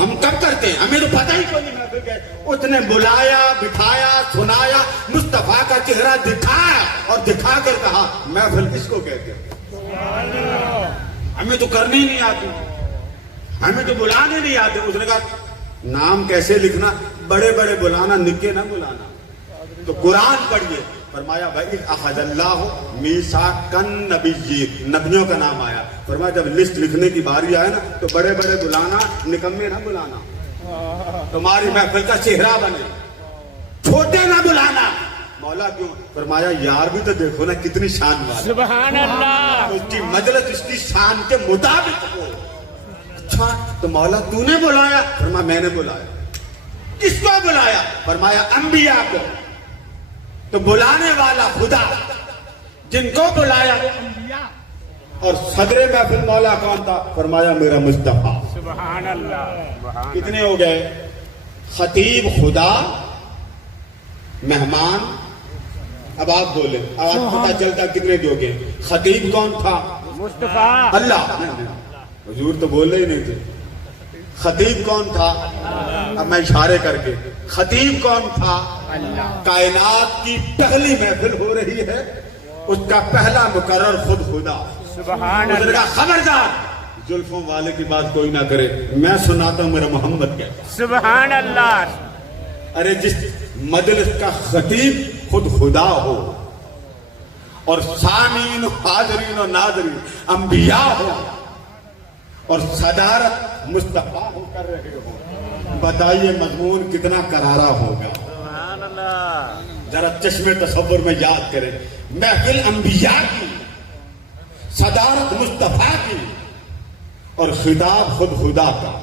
ہم کب کرتے ہیں؟ ہمیں تو پتہ ہی کوئی نہیں محفل کہتے۔ اس نے بلایا، بٹھایا، سنایا، مصطفیٰ کا چہرہ دکھایا اور دکھا کر کہا محفل کس کو کہتے ہیں؟ ہمیں تو کرنی نہیں آتی، ہمیں تو بلانے نہیں آتے۔ اس نے کہا نام کیسے لکھنا؟ بڑے بڑے بلانا، نکے نہ بلانا۔ تو قرآن پڑھیے، فرمایا بھائی اخذ اللہ میثاق النبیین، نبیوں کا نام آیا۔ فرمایا جب لسٹ لکھنے کی باری آئے نا تو بڑے بڑے بلانا، نکمے نہ بلانا، تمہاری محفل کا چہرہ بنے، چھوٹے نہ بلانا۔ مولا کیوں؟ فرمایا یار بھی تو دیکھو نا کتنی شان والا، سبحان اللہ، اس کی مجلس اس کی شان کے مطابق ہو۔ اچھا تو مولا تو نے بلایا؟ فرمایا میں نے بلایا۔ کس کو بلایا؟ فرمایا انبیاء کو۔ تو بلانے والا خدا، جن کو بلایا وہ انبیاء۔ اور صدر محفل مولا کون تھا؟ فرمایا میرا مصطفیٰ۔ سبحان اللہ۔ کتنے ہو گئے؟ خطیب خدا، مہمان۔ اب آپ بولیں، اب آپ پتہ چلتا کتنے جو گئے۔ خطیب کون تھا؟ مصطفیٰ۔ اللہ۔ حضور تو بول رہے ہی نہیں تھے۔ خطیب کون تھا؟ اب میں اشارے کر کے، خطیب کون تھا؟ کائنات کی پہلی محفل ہو رہی ہے، اس کا پہلا مقرر خود خدا۔ سبحان اس نے اللہ۔ کہا خبردار زلفوں والے کی بات کوئی نہ کرے، میں سناتا ہوں میرا محمد کہتا ہے۔ سبحان اللہ۔ ارے جس مجلس کا خطیب خود خدا ہو اور سامعین، حاضرین و ناظرین انبیاء ہو اور صدارت مصطفیٰ ہو کر رہے ہو، بتائیے مضمون کتنا کرارا ہوگا۔ سبحان اللہ۔ ذرا چشم تصور میں یاد کریں، محفل انبیاء کی، صدارت مصطفیٰ کی اور خطاب خود خدا کا۔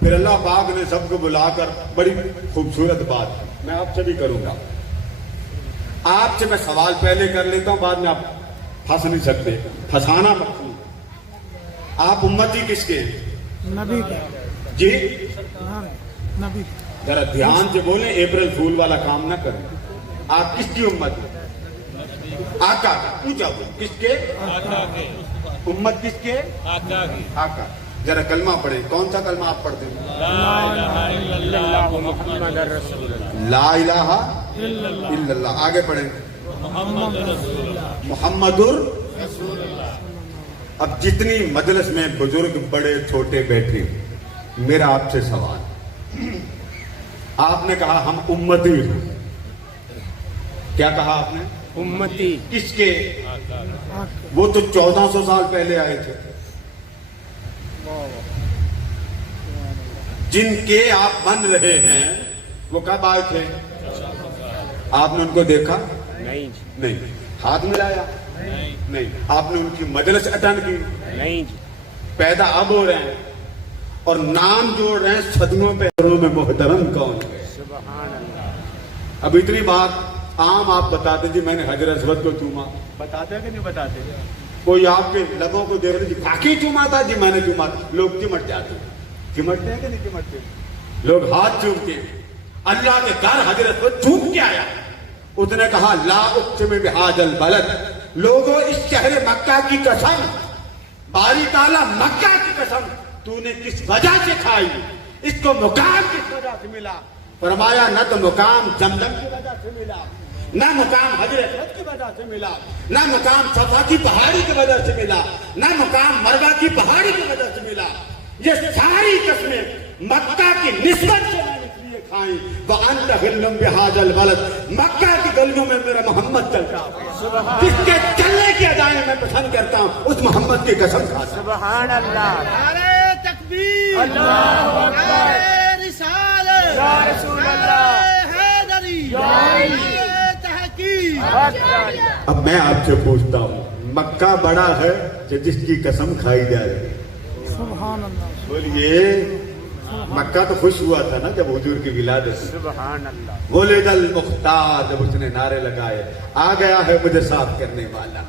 پھر اللہ پاک نے سب کو بلا کر بڑی خوبصورت بات میں آپ سے بھی کروں گا۔ آپ سے میں سوال پہلے کر لیتا ہوں، بعد میں آپ پھنس نہیں سکتے، پھنسانا مقصود۔ آپ امتی کس کے ہیں؟ نبی کے۔ جی نبی۔ ذرا دھیان سے بولیں، اپریل پھول والا کام نہ کریں۔ آپ کس کی امت ہیں؟ آقا کا۔ اونچا بولیں، کس کے؟ امت کس کے؟ آقا۔ ذرا کلمہ پڑھیں، کون سا کلمہ آپ پڑھتے ہیں؟ لا الہ الا اللہ محمد رسول اللہ۔ لا الہ الا اللہ۔ آگے پڑھیں، محمد رسول اللہ۔ اب جتنی مجلس میں بزرگ بڑے چھوٹے بیٹھے، میرا آپ سے سوال، آپ نے کہا ہم امتی ہیں، کیا کہا آپ نے؟ امتی۔ کس کے؟ وہ تو 1400 سال پہلے آئے تھے، جن کے آپ بن رہے ہیں وہ کب آئے تھے؟ آپ نے ان کو دیکھا؟ نہیں نہیں۔ ہاتھ ملایا؟ نہیں۔ آپ نے ان کی مجلس اٹینڈ کی؟ نہیں۔ پیدا اب ہو رہے ہیں اور نام جوڑ رہے ہیں صدیوں پہ میں محترم کون ہے؟ سبحان اللہ۔ اب اتنی بات عام آپ بتاتے جی میں نے حجر اسود کو چوما، بتاتے ہیں کہ نہیں بتاتے؟ کوئی آپ کے لبوں کو دیکھ رہے جی باقی چوما تھا، جی میں نے چوما تھا، لوگ چمٹ جاتے ہیں۔ چمٹتے ہیں کہ نہیں چمٹتے؟ لوگ ہاتھ چومتے ہیں۔ اللہ کے گھر حجر اسود چوم کے آیا، اس نے کہا لا اقسم بہذا البلد، لوگوں اس شہر مکہ کی قسم، باری تعالیٰ مکہ کی قسم، تو نے کس وجہ سے کھائی؟ اس کو مقام کس وجہ سے ملا؟ فرمایا نہ تو مقام زمزم کی وجہ سے ملا، نہ مقام حجر اسود کی وجہ سے ملا، نہ مقام صفا کی پہاڑی کی وجہ سے ملا، نہ مقام مروہ کی پہاڑی کی وجہ سے ملا، ये सारी कसमें मक्का की निस्बत से मैंने इसलिए खाई वअंत हिल्लुम बिहाजल बलद, मक्का की गलियों में मेरा मोहम्मद चलता है, जिसके चलने की अदाएं मैं पसंद करता हूँ उस मोहम्मद की कसम खाता हूं। सुभान अल्लाह। नारे तकबीर, अल्लाहु अकबर, नारे रिसालत, या रसूल अल्लाह, नारे हैदरी, नारे तहकीक। अब मैं आपसे पूछता हूँ, मक्का बड़ा है कि जिसकी कसम खाई जा रही है? सुभान अल्लाह। बोलिए। मक्का तो खुश हुआ था ना जब हुजूर की विलादत हुई। सुभान अल्लाह। वोलेदल मुख्तार, जब उसने नारे लगाए, आ गया है मुझे साफ करने वाला।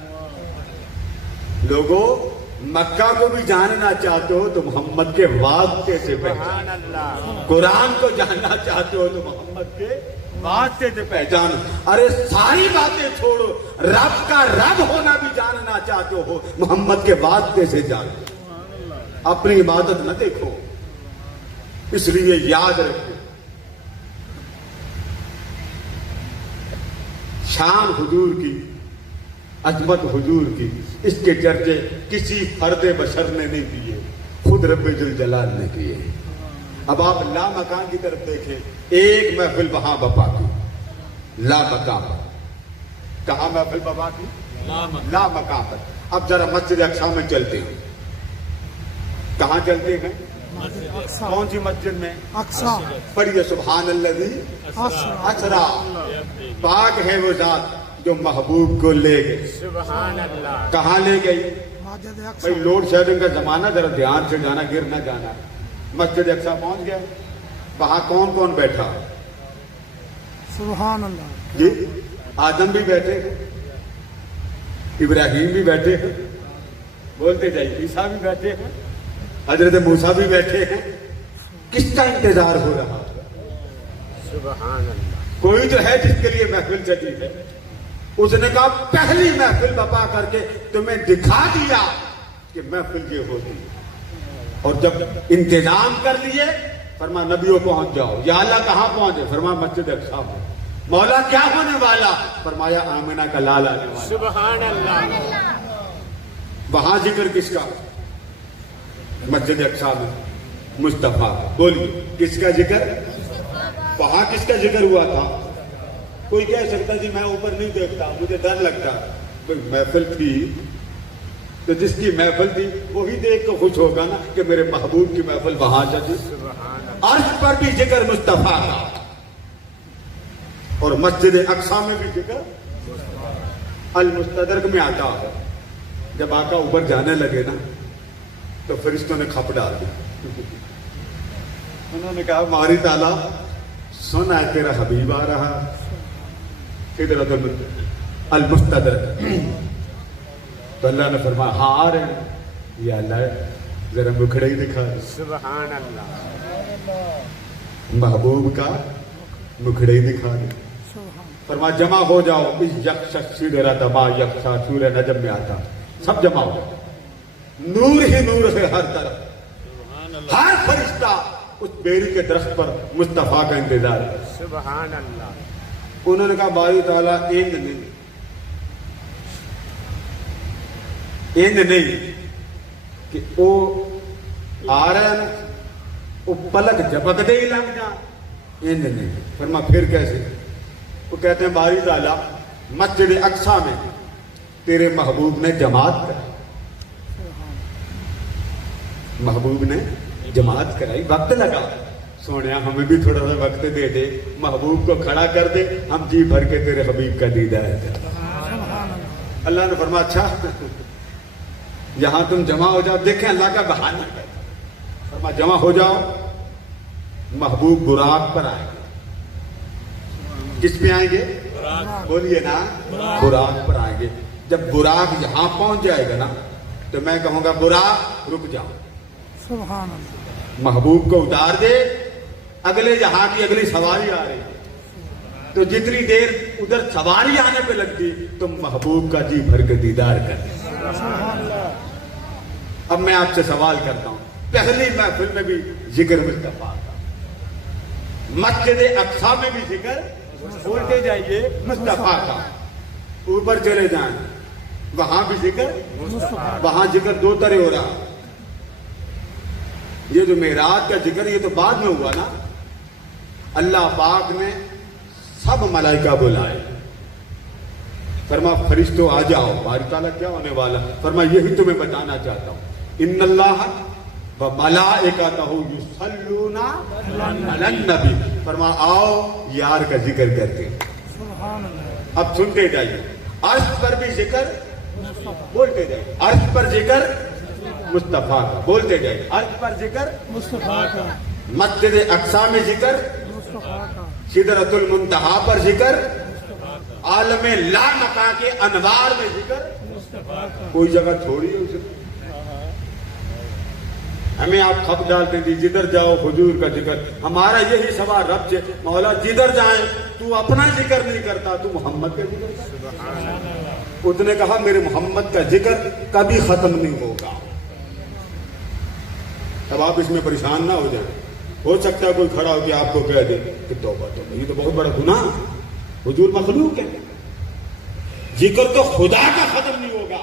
लोगों, मक्का को भी जानना चाहते हो तो मोहम्मद के वास्ते से सुभान पहचानो। अल्लाह। कुरान को जानना चाहते हो तो मोहम्मद के वास्ते से पहचानो। अरे सारी बातें छोड़ो, रब का रब होना भी जानना चाहते हो मोहम्मद के वास्ते से जानो। अपनी इबादत न देखो, इसलिए याद रखो, शान हुजूर की, अजमत हुजूर की, इसके चर्चे किसी फर्दे बशर ने नहीं किए, खुद रब्बे जुल जलाल ने किए। अब आप ला मकान की तरफ देखें, एक महफिल वहां बपा की, ला मकान पर। कहा महफिल बपा की? ला मकान पर। अब जरा मस्जिद अक्सा में चलते हैं। कहां चलते हैं? कौन सी मस्जिद में? अक्सा। पढ़िए सुभान अल्लाजी असरा। पाक है वो जात जो महबूब को ले गई। सुभान अल्लाह। कहाँ ले गई? मस्जिद अक्सा। भाई लोड शेडिंग का जमाना, जरा ध्यान से जाना, गिर ना जाना। मस्जिद अक्सा पहुंच गया, वहां कौन कौन बैठा? सुभान अल्लाह। जी, आदम भी बैठे हैं, इब्राहिम भी बैठे हैं, बोलते जाइए, ईसा भी बैठे हैं, हजरत मूसा भी बैठे हैं। किसका इंतजार हो रहा है? सुभान अल्लाह। कोई तो है जिसके लिए महफिल चली है। उसने कहा पहली महफिल बपा करके तुम्हें दिखा दिया कि महफिल ये होती है। और जब इंतजाम कर लिए, फरमा नबियों पहुंच जाओ। या अल्लाह कहां पहुंचे? फरमा मस्जिद अक्सा में। मौला क्या होने वाला? फरमाया आमिना का लाल आने वाला। सुभान अल्लाह। वहां जिक्र किसका? मस्जिद अक्सा में मुस्तफा। बोलिए, किसका जिक्र? वहां किसका जिक्र हुआ था? कोई कह सकता जी मैं ऊपर नहीं देखता, मुझे डर लगता। कोई महफिल थी तो जिसकी महफिल थी वही देख कर खुश होगा ना कि मेरे महबूब की महफिल वहां चली। अर्श पर भी जिक्र मुस्तफा का, और मस्जिद अक्सा में भी जिक्र अल मुस्तदरक में आता है। जब आका ऊपर जाने लगे ना तो फरिश्तों ने खप डाल दी। उन्होंने कहा मारी ताला सुन, है तेरा हबीब आ रहा सिदरतुल अल मुस्तदरक। तो अल्लाह ने फरमाया हाँ आ रहे हैं। या अल्लाह जरा मुखड़े ही दिखा दे। सुभान अल्लाह। महबूब का मुखड़े ही दिखा दे। फरमा जमा हो जाओ। इस यक्ष सिदरा दबा यक्षा सूर्य नजम में आता, सब जमा हो जाओ। नूर ही नूर है हर तरफ। हर फरिश्ता उस बेरी के दरख्त पर मुस्तफा का इंतजार है। सुभान अल्लाह। उन्होंने कहा बारी ताला इंद नहीं कि वो आ रहा है ना, वो पलक झपक दे ही लग जा। इंद नहीं। फरमा फिर कैसे? वो कहते हैं बारी ताला मस्जिद अक्सा में तेरे महबूब ने जमात कराई। महबूब ने जमात कराई, वक्त लगा। सोनिया हमें भी थोड़ा सा वक्त दे दे, महबूब को खड़ा कर दे, हम जी भर के तेरे हबीब का दीदार करें। अल्लाह ने फरमाया अच्छा यहां तुम जमा हो जाओ। देखें अल्लाह का बहाना है। फरमा जमा हो जाओ। महबूब बुराक पर आएंगे। किस पे आएंगे? बोलिए ना, बुराक पर आएंगे। जब बुराक यहां पहुंच जाएगा ना तो मैं कहूंगा बुराक रुक जाओ। सुभान अल्लाह। महबूब को उतार दे, अगले जहां की अगली सवारी आ रही। तो जितनी देर उधर सवारी आने पे लगती तुम महबूब का जी भर के दीदार कर। अब मैं आपसे सवाल करता हूं, पहली महफिल में भी जिक्र मुस्तफा का, मस्जिद अक्सा में भी जिक्र, बोलते जाइए मुस्तफा का। ऊपर चले जाएं वहां भी जिक्र, वहां जिक्र दो तरह हो रहा। یہ جو معراج کا ذکر یہ تو بعد میں ہوا نا. اللہ پاک نے سب ملائکہ بلائے, فرما فرشتوں آ جاؤ. باری تعالیٰ کیا ہونے والا؟ فرما یہی تمہیں بتانا چاہتا ہوں. ان اللہ و ملائکتہ یصلون علی النبی. فرما آؤ یار کا ذکر کرتے ہیں. سبحان اللہ. اب سنتے جائیے. عرش پر بھی ذکر, بولتے جائیے. عرش پر ذکر مصطفیٰ کا, بولتے جائیے. عرش پر ذکر مصطفیٰ کا. مسجد اقصی میں ذکر, مصطفیٰ کا. سدرۃ المنتہا پر ذکر, عالم لا مکان کے انوار میں ذکر. مصطفیٰ کا. کوئی جگہ چھوڑی ہے اسے. ہمیں آپ خط ڈالتے تھے جدھر جاؤ حضور کا ذکر. ہمارا یہی سوال رب سے, مولا جدھر جائیں تو اپنا ذکر نہیں کرتا, تو محمد کا ذکر کرتا. اس نے کہا میرے محمد کا ذکر کبھی ختم نہیں ہوگا. اب آپ اس میں پریشان نہ ہو جائیں. ہو سکتا ہے کوئی کھڑا ہو کے آپ کو کہہ دے کہ توبہ توبہ, یہ تو بہت بڑا گناہ. حضور مخلوق ہے, ذکر تو خدا کا ختم نہیں ہوگا.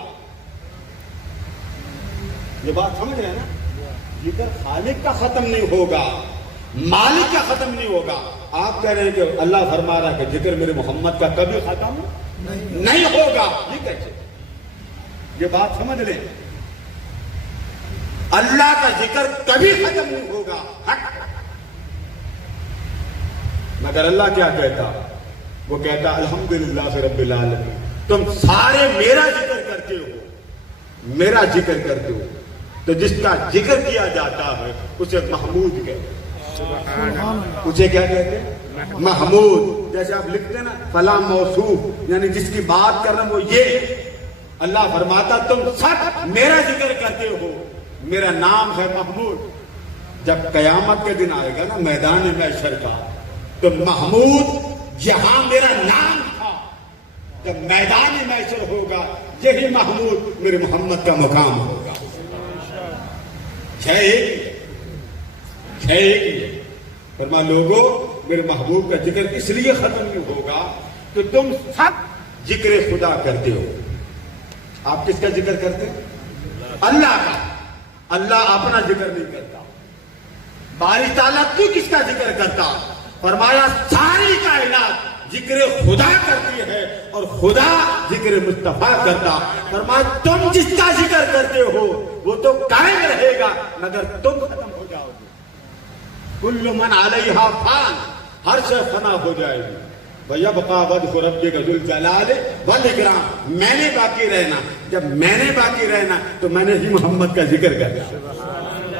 یہ بات سمجھ رہے ہیں نا؟ ذکر خالق کا ختم نہیں ہوگا, مالک کا ختم نہیں ہوگا. آپ کہہ رہے ہیں کہ اللہ فرما رہا ہے کہ ذکر میرے محمد کا کبھی ختم نہیں ہوگا. یہ کیسے؟ یہ بات سمجھ لیں. اللہ کا ذکر کبھی ختم نہیں ہوگا. مگر اللہ کیا کہتا؟ وہ کہتا الحمدللہ رب العالمین. تم سارے میرا ذکر کرتے ہو, میرا ذکر کرتے ہو. تو جس کا ذکر کیا جاتا ہے اسے محمود کہتے ہیں. سبحان اللہ. اسے کیا کہتے ہیں؟ محمود. جیسے آپ لکھتے ہیں نا فلاں موصوف, یعنی جس کی بات کر رہے ہیں وہ یہ. اللہ فرماتا تم سب میرا ذکر کرتے ہو, میرا نام ہے محمود. جب قیامت کے دن آئے گا نا میدان محشر کا, تو محمود جہاں میرا نام تھا, جب میدان محشر ہوگا یہی محمود میرے محمد کا مقام ہوگا. فرما لوگوں میرے محبوب کا ذکر اس لیے ختم نہیں ہوگا کہ تم سب ذکر خدا کرتے ہو. آپ کس کا ذکر کرتے ہیں؟ اللہ کا. اللہ اپنا ذکر نہیں کرتا. باری تعالیٰ تو کس کا ذکر کرتا؟ فرمایا ساری کائنات ذکر خدا کرتی ہے اور خدا ذکر مصطفیٰ کرتا. فرمایا تم جس کا ذکر کرتے ہو وہ تو قائم رہے گا مگر تم ختم ہو جاؤ گے. کل من علیہا فان, ہر شے فنا ہو جائے گی. وَيَبْقَى وَجْهُ رَبِّكَ ذُو الْجَلَالِ وَالْإِكْرَامِ. میں نے باقی رہنا. جب میں نے باقی رہنا تو میں نے ہی محمد کا ذکر کرنا.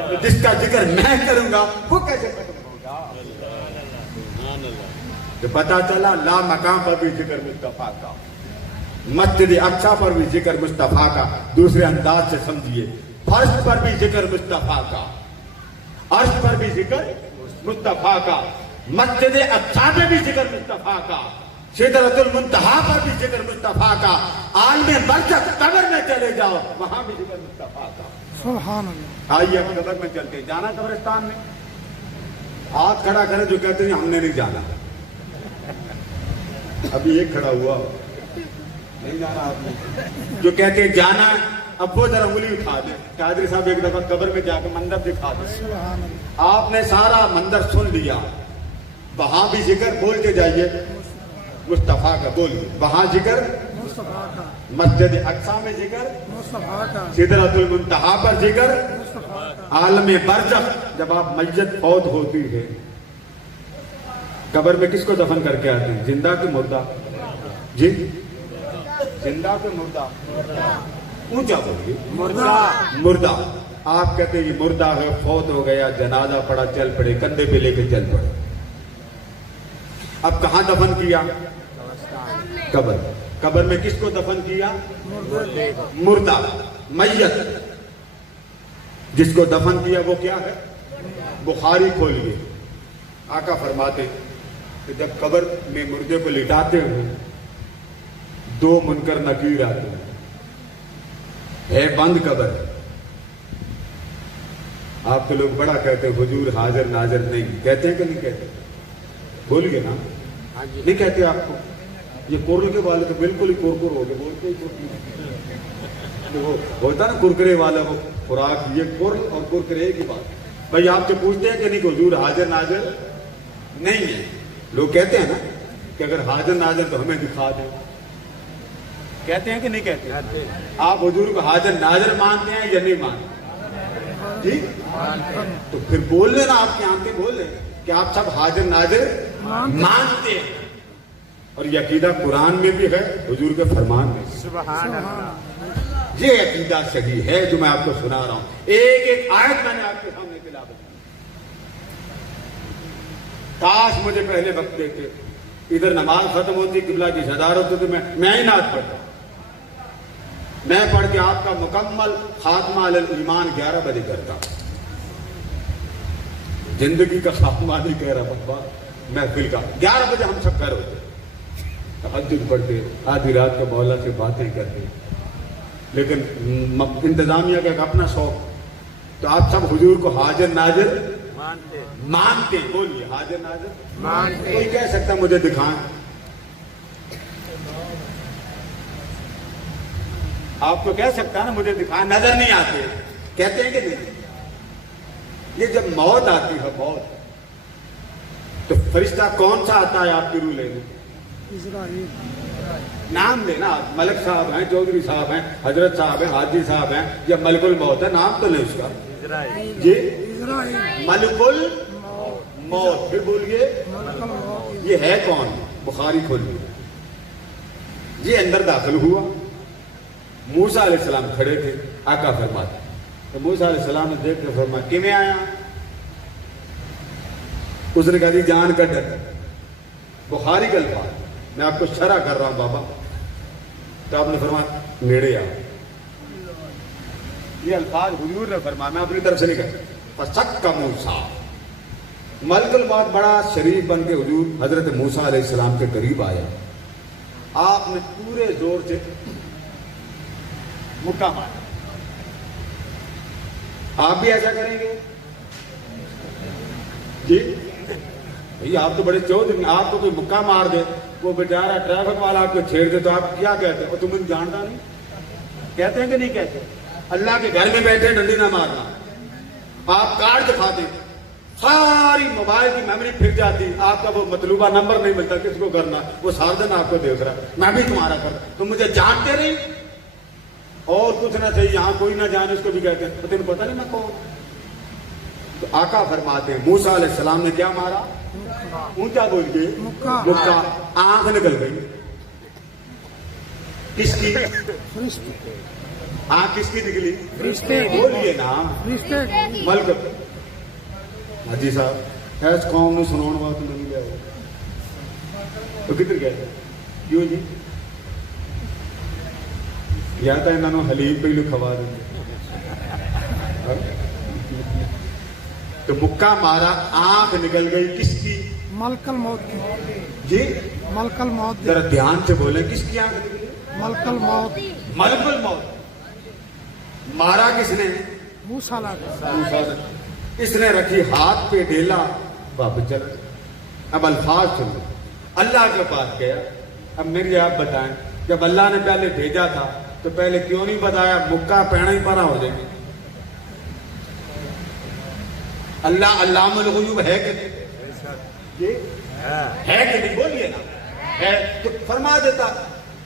تو جس کا ذکر میں کروں گا وہ کیسے ختم ہوگا؟ تو پتا چلا لا مقام پر بھی ذکر مصطفیٰ کا, مسجد اقصی پر بھی ذکر مصطفیٰ کا. دوسرے انداز سے سمجھیے, فرش پر بھی ذکر مصطفیٰ کا, عرش پر بھی ذکر مصطفیٰ کا, مسجد اقصی پہ بھی ذکر مصطفیٰ کا, سدرۃ المنتہا پر بھی ذکر مصطفیٰ کا, عالم برزخ قبر میں چلے جاؤ وہاں بھی ذکر مصطفیٰ کا. سبحان اللہ. آئیے اب قبر میں چلتے. جانا قبرستان میں؟ ہاتھ کھڑا کریں جو کہتے ہیں ہم نے نہیں جانا. ابھی ایک کھڑا ہوا, نہیں جانا آپ نے. جو کہتے ہیں جانا, اب وہ ذرا انگلی اٹھا دیں. قادری صاحب ایک دفعہ قبر میں جا کے منظر دکھا دیں. سبحان اللہ. آپ نے سارا منظر سن لیا, وہاں بھی ذکر بولتے جائیے مصطفیٰ کا. بولیے وہاں ذکر مصطفیٰ کا. مسجد اقصی میں ذکر, مصطفیٰ کا. سدرۃ المنتہا پر ذکر, مصطفیٰ کا. عالم برزخ. جب آپ میت فوت ہوتی ہے قبر میں کس کو دفن کر کے آتے ہیں؟ زندہ کہ مردہ؟ جی زندہ کہ مردہ؟ اونچا بولیے. مردہ. مردہ. آپ کہتے ہیں یہ مردہ ہے, فوت ہو گیا, جنازہ پڑا, چل پڑے, کندھے پہ لے کے چل پڑے. اب کہاں دفن کیا؟ قبر. قبر میں کس کو دفن کیا؟ مردہ, میت. جس کو دفن کیا وہ کیا ہے؟ بخاری کھولیے. آقا فرماتے کہ جب قبر میں مردے کو لٹاتے ہو دو منکر نکیر آتے ہیں. ہے بند قبر. آپ کے لوگ بڑا کہتے ہیں حضور حاضر ناظر نہیں. کہتے ہیں کہ نہیں کہتے؟ بولیے نا. نہیں کہتے آپ کو؟ یہ کورل کے والے تو بالکل ہی کورکر ہو گئے, بولتے ہی کورکر. وہ ہوتا نا کرکرے والا, وہ خوراک, یہ کورل اور کرکرے کی بات. بھائی آپ سے پوچھتے ہیں کہ نہیں کہ حضور حاضر ناظر نہیں ہے؟ لوگ کہتے ہیں نا کہ اگر حاضر ناظر تو ہمیں دکھا دیں، کہتے ہیں کہ نہیں کہتے؟ آپ حضور کو حاضر ناظر مانتے ہیں یا نہیں مانتے؟ جی تو پھر بول لیں نا، آپ کے آنکھیں بول لیں کہ آپ سب حاضر ناظر مانتے ہیں، اور یہ عقیدہ قرآن میں بھی ہے، حضور کے فرمان میں بھی۔ سبحان اللہ، یہ عقیدہ صحیح ہے جو میں آپ کو سنا رہا ہوں، ایک ایک آیت میں نے آپ کے سامنے تلاوت کی۔ کاش مجھے پہلے وقت دیتے، ادھر نماز ختم ہوتی، قبلہ کی صدارت ہوتی، میں ہی نعت پڑھتا، میں پڑھ کے آپ کا مکمل خاتمہ علی ایمان 11 بجے کرتا۔ زندگی کا خاتمہ نہیں کہہ رہا بابا، محفل کا 11 بجے ہم سب گھر ہوتے، تہجد پڑھتے، آدھی رات کو مولا سے باتیں کرتے، لیکن انتظامیہ کا ایک اپنا شوق۔ تو آپ سب حضور کو حاضر ناظر مانتے ہیں، بولیے حاضر ناظر مانتے۔ کوئی کہہ سکتا مجھے دکھائیں، آپ کو کہہ سکتا ہے نا مجھے دکھائیں، نظر نہیں آتے، کہتے ہیں کہ نہیں؟ یہ جب موت آتی ہے، موت، تو فرشتہ کون سا آتا ہے آپ کی روح لینے؟ اسرائیل، نام دینا، آپ ملک صاحب ہیں، چودھری صاحب ہیں، حضرت صاحب ہیں، حاجی صاحب ہیں، یا ملک الموت ہے، نام تو نہیں اس کا اسرائیل، جی؟ اسرائیل، ملک الموت، پھر بولیے ملک الموت، یہ ہے کون؟ بخاری کھولیے، یہ اندر داخل ہوا، موسیٰ علیہ السلام کھڑے تھے، آقا فرماتے، تو موسیٰ علیہ السلام نے دیکھ کر فرمایا کہ میں آیا؟ اس نے کہا جی جان کا ڈر، بخاری کا الفاظ، میں آپ کو شرح کر رہا ہوں بابا۔ تو آپ نے فرمایا نیڑے آ، یہ الفاظ حضور نے فرمایا، میں اپنی طرف سے نہیں کہتا۔ فسق موسیٰ، ملک الموت بڑا شریف بن کے حضور حضرت موسیٰ علیہ السلام کے قریب آیا، آپ نے پورے زور سے مکہ مارا۔ آپ بھی ایسا کریں گے جی؟ بھئی آپ تو بڑے چودھری ہیں، آپ کو کوئی مکہ مار دے، وہ بیچارہ ٹریفک والا آپ کو چھیڑ دے، تو آپ کیا کہتے ہیں؟ اور تم ان جانتا نہیں، کہتے ہیں کہ نہیں کہتے؟ اللہ کے گھر میں بیٹھے ڈنڈی نہ مارنا، آپ کارڈ دکھاتے، ساری موبائل کی میموری پھر جاتی، آپ کا وہ مطلوبہ نمبر نہیں ملتا، کس کو کرنا، وہ سارا دن آپ کو دیکھ رہا، میں بھی تمہارا کرتا، تم مجھے جانتے نہیں، اور کچھ نہ چاہیے، یہاں کوئی نہ جانے، اس کو بھی کہتے ہیں تمہیں پتہ نہیں میں کون۔ تو آقا فرماتے ہیں موسیٰ علیہ السلام نے کیا مارا؟ اونچا بول کے مکہ، آنکھ نکل گئی، کس کی؟ فرشتے، آنکھ کس کی نکلی؟ فرشتے، بولیے نا، فرشتے، ملک۔ حاجی صاحب ایس قوم نے سناؤ بات نہیں لیا ہو تو کدھر گئے؟ کیوں جی؟ یا تھا انہوں نے حلیم پہ ہی کھوا دیں گے، تو مکہ مارا، آنکھ نکل گئی، کس کی؟ ملک الموت کی، جی ملک الموت کی، ذرا دھیان سے بولیں، کس کی آنکھ نکلی؟ ملک الموت، ملک الموت۔ مارا کس نے؟ موسیٰ علیہ السلام، موسیٰ نے۔ اس نے رکھی ہاتھ پہ ڈیلا، واپس چل رہے۔ اب الفاظ سنو، اللہ کے پاس گیا۔ اب میری آپ بتائیں، جب اللہ نے پہلے بھیجا تھا تو پہلے کیوں نہیں بتایا مکہ پیڑا ہی پڑا ہو جائے گی؟ اللہ علام الغیوب ہے کہ نہیں؟ ہے کہ نہیں؟ بولیے نا، ہے تو فرما دیتا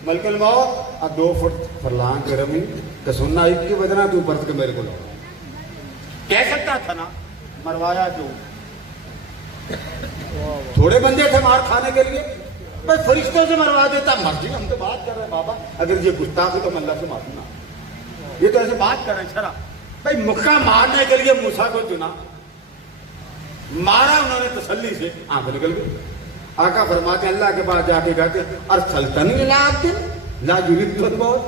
ملک الموت اب 2 فٹ فرلان کے رمی کہ سننا ایک کی وجہ تو برت کے میرے کو لو، کہہ سکتا تھا نا، مروایا کیوں؟ تھوڑے بندے تھے مار کھانے کے لیے، بس فرشتوں سے مروا دیتا، مرضی، ہم تو بات کر رہے ہیں بابا، اگر یہ گستاخ ہے تو میں اللہ سے معافی مانگتا، یہ تو ایسے بات کر رہے ہیں شرع۔ بھائی مکہ مارنے کے لیے موسیٰ کو چنا، مارا انہوں نے تسلی سے، آنکھ نکل گئی۔ آقا فرماتے اللہ کے پاس جا کے کہتے ارسلتنی الی عبد لا یرید الموت،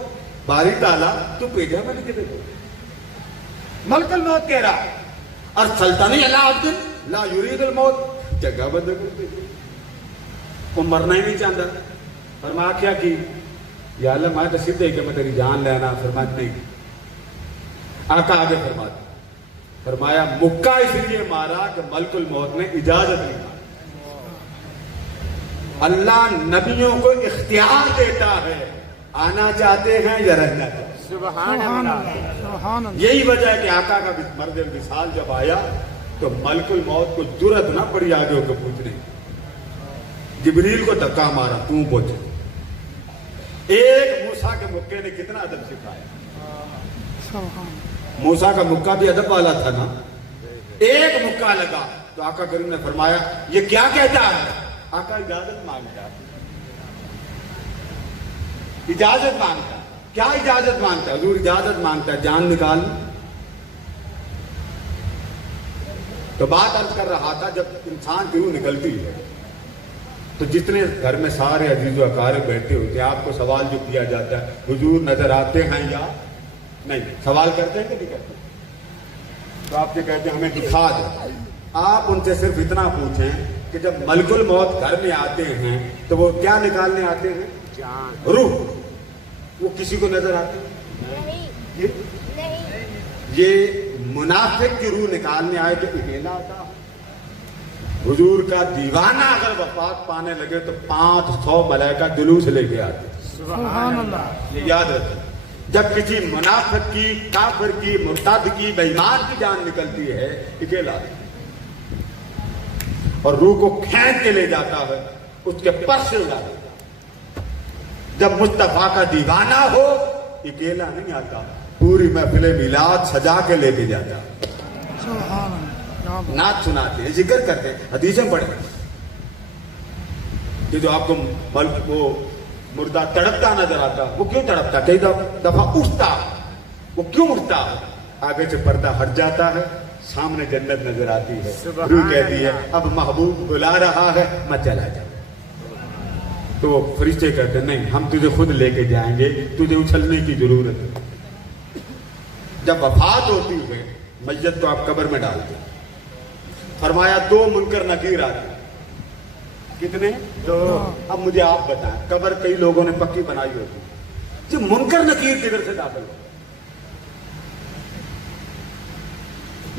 باری تعالیٰ تو بھیجا میں نے کدھر؟ ملک الموت کہہ رہا ہے ارسلتنی الی عبد لا یرید الموت، جگہ بدل کر بھیجا، وہ مرنا ہی نہیں چاہتا۔ فرمایا کیا کی؟ یا اللہ میں تو سیدھے کہ میں تیری جان لینا، فرمایا نہیں۔ آقا آگے فرمایا مکہ اس لیے مارا کہ ملک الموت نے اجازت نہیں ماری۔ اللہ نبیوں کو اختیار دیتا ہے، آنا چاہتے ہیں یا رہنا چاہتے ہیں۔ سبحان سبحان اللہ، اللہ، سبحان اللہ، یہی وجہ ہے کہ آقا کا مرد وصال جب آیا तो मलकुल मौत को जुर्रत ना पड़ी आगे होकर पूछने। जिब्रील को धक्का मारा, तू पूछ। एक मूसा के मुक्के ने कितना अदब सिखाया। सुभान मूसा का मुक्का भी अदब वाला था ना। एक मुक्का लगा तो आका करीम ने फरमाया ये क्या कहता है। आका इजाजत मांगता है, इजाजत मांगता। क्या इजाजत मांगता है? हुजूर इजाजत मांगता है जान निकाल। तो बात अर्ज कर रहा था, जब इंसान की रूह निकलती है तो जितने घर में सारे अजीज व अकारिब बैठे होते हैं, आपको सवाल जो किया जाता है, हुजूर नजर आते हैं या नहीं, सवाल करते हैं कि नहीं करते? तो आपसे कहते हैं हमें दिखा दे। आप उनसे सिर्फ इतना पूछें कि जब मलकुल मौत घर में आते हैं तो वो क्या निकालने आते हैं? जान। रूह। वो किसी को नजर आते हैं? नहीं ये मुनाफिक की रूह निकालने आए तो अकेला आता। हुजूर का दीवाना अगर वफात पाने लगे तो 500 मलाइका जुलूस लेके आते। सुभान अल्लाह। ये याद रखें, जब किसी मुनाफिक की, काफिर की, मुर्तद की, बेईमान की जान निकलती है अकेला और रूह को खींच के ले जाता है, उसके पर से उड़ा देता। जब मुस्तफा का दीवाना हो अकेला नहीं आता, पूरी महफिल मिलाद सजा के लेके जाता। सुभान अल्लाह। नात सुनाते हैं, जिक्र करते हैं, हदीसें पढ़े। ये जो आपको वो मुर्दा तड़पता नजर आता, वो क्यों तड़पता? कई दफा उठता, वो क्यों उठता? आगे से पर्दा हट जाता है, सामने जन्नत नजर आती है। रूह कहती है अब महबूब बुला रहा है, मैं चला जाऊं। तो वो फरिश्ते कहते हैं नहीं, हम तुझे खुद लेके जाएंगे, तुझे उछलने की जरूरत है। जब वफात होती है मैयत को आप कब्र में डालते। फरमाया 2 मुनकर नकीर आते। कितने? 2। अब मुझे आप बताएं, कब्र कई लोगों ने पक्की बनाई होती, जो मुनकर नकीर किधर से दाखिल हो?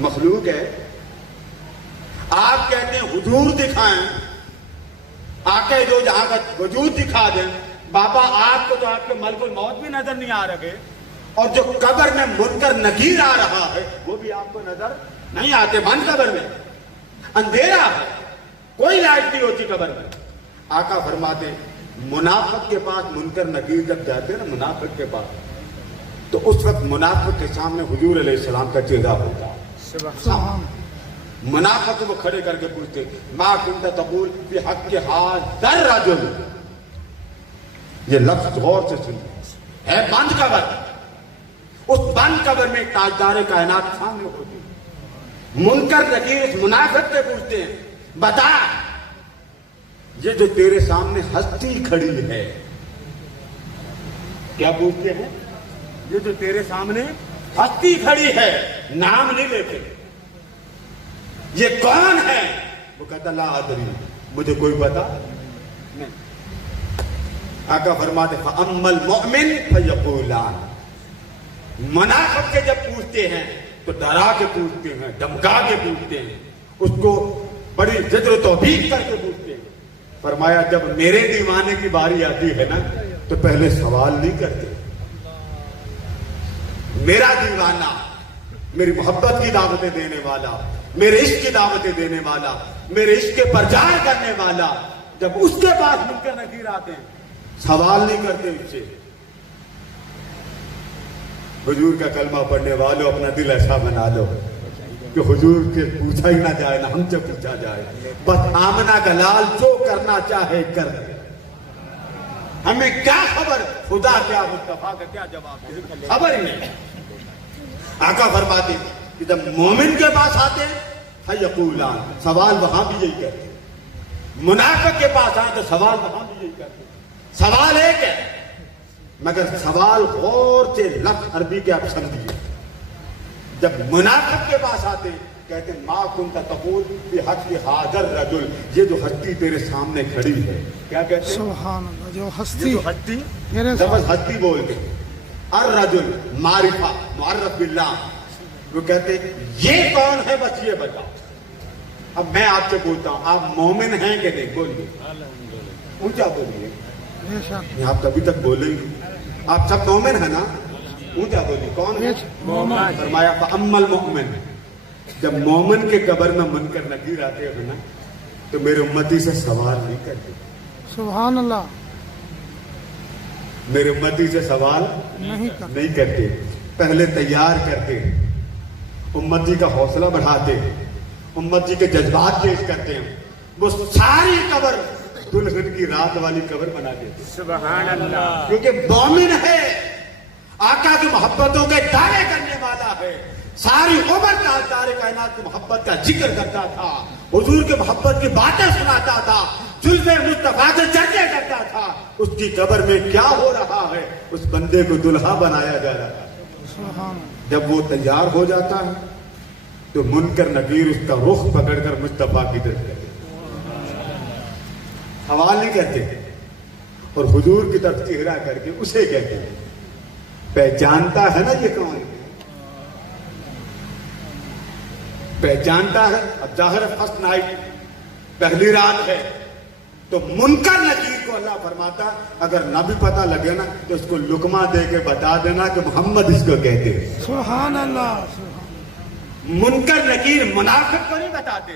मखलूक है। आप कहते हैं हुजूर दिखाएं, आके जो जहां का वजूद दिखा दें। बाबा आपको तो आपके मलकुल मौत भी नजर नहीं आ रहे, और जो कब्र में मुनकर नकीर आ रहा है वो भी आपको नजर नहीं आते। बंद कब्र में अंधेरा है, कोई लाइट नहीं होती कब्र में। आका फरमाते मुनाफिक के पास मुनकर नकीर जब जाते ना मुनाफिक के पास, तो उस वक्त मुनाफिक के सामने हुजूर अलैहिस्सलाम का चेहरा होता है। सुभान मुनाफिक को खड़े करके पूछते मा कुंता तकूल फी हक़्क़ि हाज़ा रजुल। ये लफ्ज गौर से सुनिए, है बंद कब्र। उस बंद कब्र में ताजदार कायनात सामने होती, मुनकर नकीर इस मुनाफिक से पूछते हैं बता, ये जो तेरे सामने हस्ती खड़ी है, क्या पूछते हैं? ये जो तेरे सामने हस्ती खड़ी है, नाम नहीं लेते, ये कौन है? वो कहता ला अदरी, मुझे कोई पता नहीं। आका फरमाते फअम्मल मुअमिन फयक़ूलान। मुनाफिक के जब पूछते हैं तो डरा के पूछते हैं, धमका के पूछते हैं, उसको बड़ी ज़ज्र तौबीख करके पूछते हैं। फरमाया जब मेरे दीवाने की बारी आती है ना तो पहले सवाल नहीं करते। मेरा दीवाना, मेरी मोहब्बत की दावतें देने वाला, मेरे इश्क की दावतें देने वाला, मेरे इश्क के प्रचार करने वाला, जब उसके पास मुनकर नकीर आते हैं सवाल नहीं करते उससे। हुजूर का कलमा पढ़ने वालों अपना दिल ऐसा बना लो कि हुजूर के पूछा ही ना जाए, ना हमसे पूछा जाए, बस आमना का लाल जो करना चाहे कर दे। हमें क्या खबर खुदा क्या मुस्तफा का क्या जवाब है, खबर ही नहीं। आका फरमाते कि जब मोमिन के पास आते हैं फयक़ूलान, सवाल वहां भी यही करते, मुनाफिक के पास आए तो सवाल वहां भी यही करते। सवाल एक है मगर सवाल गौर से लफ्ज़ अरबी के आप समझिए। जब मुनाफिक के पास आते कहते मा कुंता तक़ूल फी हक़्क़ि हाज़ा रजुल, ये जो हस्ती तेरे सामने खड़ी है, क्या कहते हैं? सुभान अल्लाह। जो ये हस्ती जो हस्ती, मेरे जब हस्ती बोल के अर रजुल मारिफा मुअर्रफ बिल्लाह, वो कहते ये कौन है बस ये बताओ। अब मैं आपसे पूछता हूं आप मोमिन हैं कि नहीं? बोलिए, ऊंचा बोलिए। बेशक आप कभी तक बोलेंगे, आप सब मोमिन है ना? ऊंचा बोलिए, कौन है? मोमिन। फरमाया फअम्मल मुअमिन, जब मोमिन के कब्र में मुनकर नकीर आते हैं ना, तो मेरे उम्मती से सवाल नहीं करते, सुभान अल्लाह, मेरे उम्मती से सवाल नहीं करते, पहले तैयार करते, उम्मती का हौसला बढ़ाते, उम्मती के जज्बात पेश करते हैं, वो सारी कब्र दुल्हन की रात वाली कब्र बना देते, सुभान अल्लाह। क्योंकि मोमिन है, आका की मोहब्बतों के दावे करने वाला है, सारी उम्र तारे कायनात की मोहब्बत का जिक्र करता था, हुजूर की मोहब्बत की बातें सुनाता था, जुल्फे मुस्तफा से चर्चे करता था, उसकी कब्र में क्या हो रहा है, उस बंदे को दुल्हा बनाया जा रहा है। सुभान जब वो तैयार हो जाता है तो मुनकर नकीर उसका रुख पकड़कर मुस्तफा की तरफ करते, सवाल नहीं करते, और हुजूर की तरफ चेहरा करके उसे कहते हैं, पहचानता है ना ये कौन है, पहचानता है। अब जाहिर फर्स्ट नाइट, पहली रात है, तो मुनकर नकीर को अल्लाह फरमाता, अगर ना भी पता लगे ना तो उसको लुकमा दे के बता देना कि मोहम्मद इसको कहते हैं। सुभान अल्लाह, मुनकर नकीर मुनाफिक को नहीं बताते,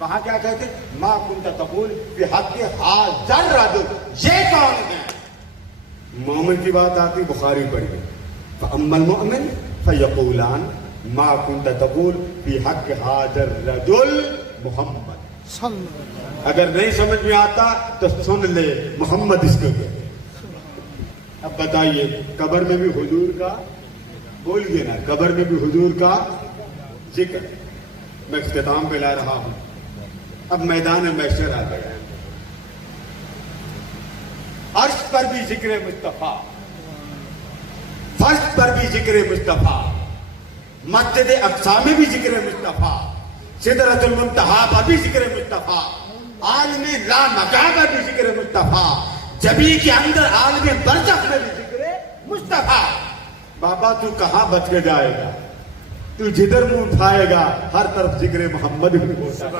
वहां क्या कहते, मां कुंता तकूल बिहक़्क़ि हाज़र रजुल, ये कौन है। मोमिन की बात आती, बुखारी पढ़िए, फअम्मल मुमिन फयक़ूलान मां कुंता तकूल बिहक़्क़ि हाज़र रजुल मोहम्मद। सल्लल्लाहु अगर नहीं समझ में आता तो सुन ले, मोहम्मद इसको कहते हैं। अब बताइए, कब्र में भी हुजूर का, बोलिए ना, कब्र में भी हुजूर का जिक्र। मैं इख्तिताम पे ला रहा हूं, अब मैदान महशर आ गया, अर्श पर भी जिक्र मुस्तफा, फर्श पर भी जिक्र मुस्तफा, मस्जिद अक्सा में भी जिक्र मुस्तफा, सिदरतुल मुंतहा पर भी जिक्र मुस्तफा, आलमे ला मका पर भी जिक्र मुस्तफा, जबी के अंदर आलमे बरज़ख में भी जिक्र मुस्तफा। बाबा तू कहां बच के जाएगा, तू जिधर मुंह उठाएगा हर तरफ जिक्र मोहम्मद भी होता है,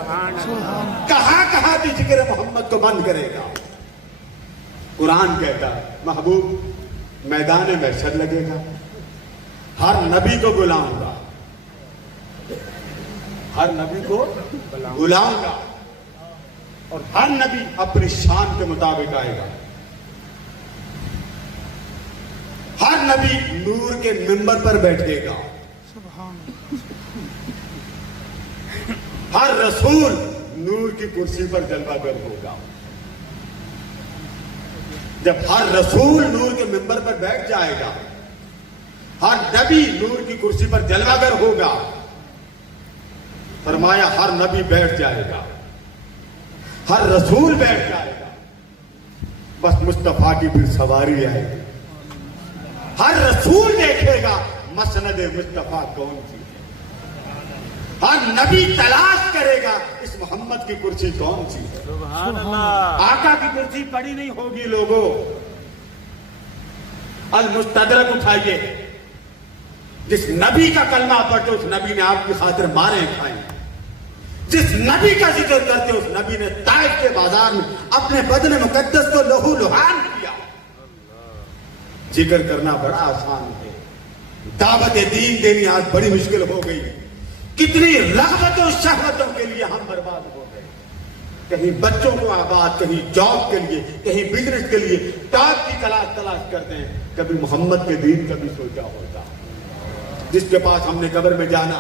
कहां कहां भी जिक्र मोहम्मद को बंद करेगा। कुरान कहता है, महबूब मैदान महशर लगेगा, हर नबी को बुलाऊंगा, हर नबी को बुलाऊंगा, और हर नबी अपनी शान के मुताबिक आएगा। हर नबी नूर के मिंबर पर बैठेगा, सुभान हर रसूल नूर की कुर्सी पर जलवागर होगा। जब हर रसूल नूर के मिंबर पर बैठ जाएगा, हर नबी नूर की कुर्सी पर जलवागर होगा, फरमाया हर नबी बैठ जाएगा, हर रसूल बैठ जाएगा, बस मुस्तफा की फिर सवारी आएगी। हर रसूल देखेगा मसनद मुस्तफा कौन सी है, हर नबी तलाश करेगा इस मोहम्मद की कुर्सी कौन सी है। सुभान अल्लाह। आका की कुर्सी पड़ी नहीं होगी लोगों। अल मुस्तदरक उठाइए, जिस नबी का कलमा पढ़ते उस नबी ने आपकी खातिर मारे खाए, जिस नबी का जिक्र करते उस नबी ने ताइफ के बाजार में अपने बदन मुकद्दस को लहू लुहान किया। जिक्र करना बड़ा आसान है, दावत दीन देनी आज बड़ी मुश्किल हो गई। कितनी रग़बतों शहवतों के लिए हम बर्बाद हो गए, कहीं बच्चों को आबाद, कहीं जॉब के लिए, कहीं बिजनेस के लिए टॉप की तलाश करते हैं। कभी मोहम्मद के दीन कभी सोचा होता, जिसके पास हमने कब्र में जाना,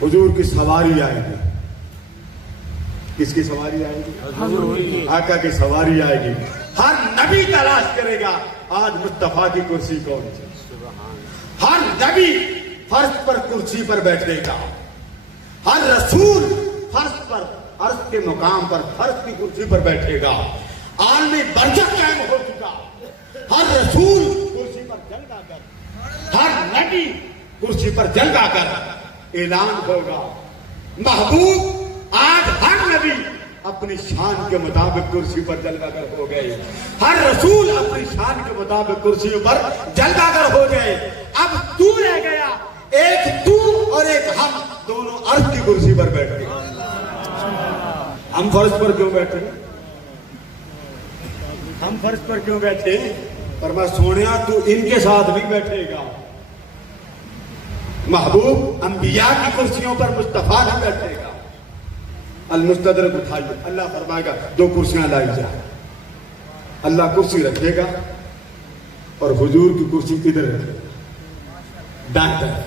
हुजूर की सवारी आएगी। किसकी सवारी आएगी? आका की सवारी आएगी। हर नबी तलाश करेगा आज मुस्तफा की कुर्सी कौन सी। हर नबी फर्श पर कुर्सी पर बैठेगा, हर रसूल फर्श पर, अर्श के मुकाम पर फर्श की कुर्सी पर बैठेगा। आलमे बरज़ख कायम हो चुका, हर रसूल कुर्सी पर जलवा कर, हर नबी कुर्सी पर जलवा कर ऐलान होगा, महबूब आज हर नबी अपनी शान के मुताबिक कुर्सी पर जलवागर हो गए, हर रसूल अपनी शान के मुताबिक कुर्सियों पर जलवागर हो गए। अब तू रह गया, एक तू और एक हम, दोनों अर्श की कुर्सी पर बैठे। हम फर्श पर क्यों बैठे? हम फर्श पर क्यों बैठे? पर मैं सोनिया तू इनके साथ नहीं बैठेगा, महबूब अंबिया की कुर्सियों पर मुस्तफा न बैठेगा। अल-मुस्तदरक उठाइए, अल्लाह फरमाएगा 2 कुर्सियां लाई जाए। अल्लाह कुर्सी रखेगा और हुजूर की कुर्सी किधर रखेगा? दाएं तरफ।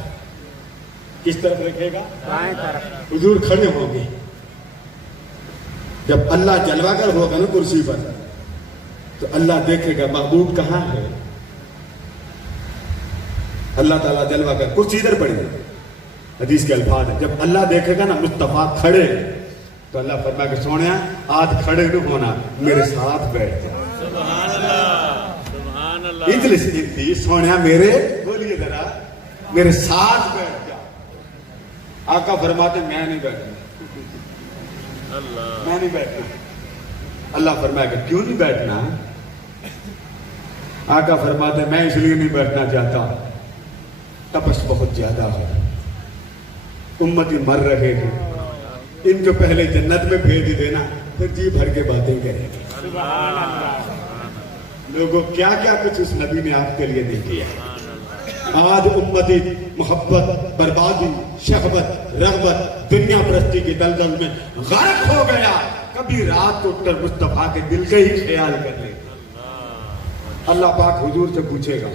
किस तरफ रखेगा? दाएं तरफ। हुजूर खड़े होंगे। जब अल्लाह जलवागर होगा ना कुर्सी पर, तो अल्लाह देखेगा महबूब कहां है। अल्लाह ताला जलवागर, कुर्सी इधर पड़ी है, हदीस के अल्फाज है। जब अल्लाह देखेगा ना मुस्तफा खड़े, तो अल्लाह फरमाएगा सोनिया आज खड़े न होना, मेरे साथ बैठ जा। सुभान अल्लाह, सुभान अल्लाह। इंग्लिश हिंदी, सोनिया मेरे, बोलिए जरा, मेरे साथ बैठ जा। आका फरमाते मैं नहीं बैठना, अल्लाह, मैं नहीं बैठना। अल्लाह फरमाएगा क्यों नहीं बैठना? आका फरमाते मैं इसलिए नहीं बैठना चाहता, तपस बहुत ज्यादा है, उम्मती मर रहे हैं, इनको पहले जन्नत में भेज देना, फिर जी भर के बातें करेंगे। सुभान अल्लाह, लोगों क्या क्या कुछ उस नबी ने आपके लिए नहीं किया। आज उम्मती मोहब्बत, बर्बादी, शहवत, रग़बत, दुनिया परस्ती की दलदल में गर्क हो गया। कभी रात को उठकर मुस्तफा के दिल के ही ख्याल कर ले। अल्लाह पाक हुजूर से पूछेगा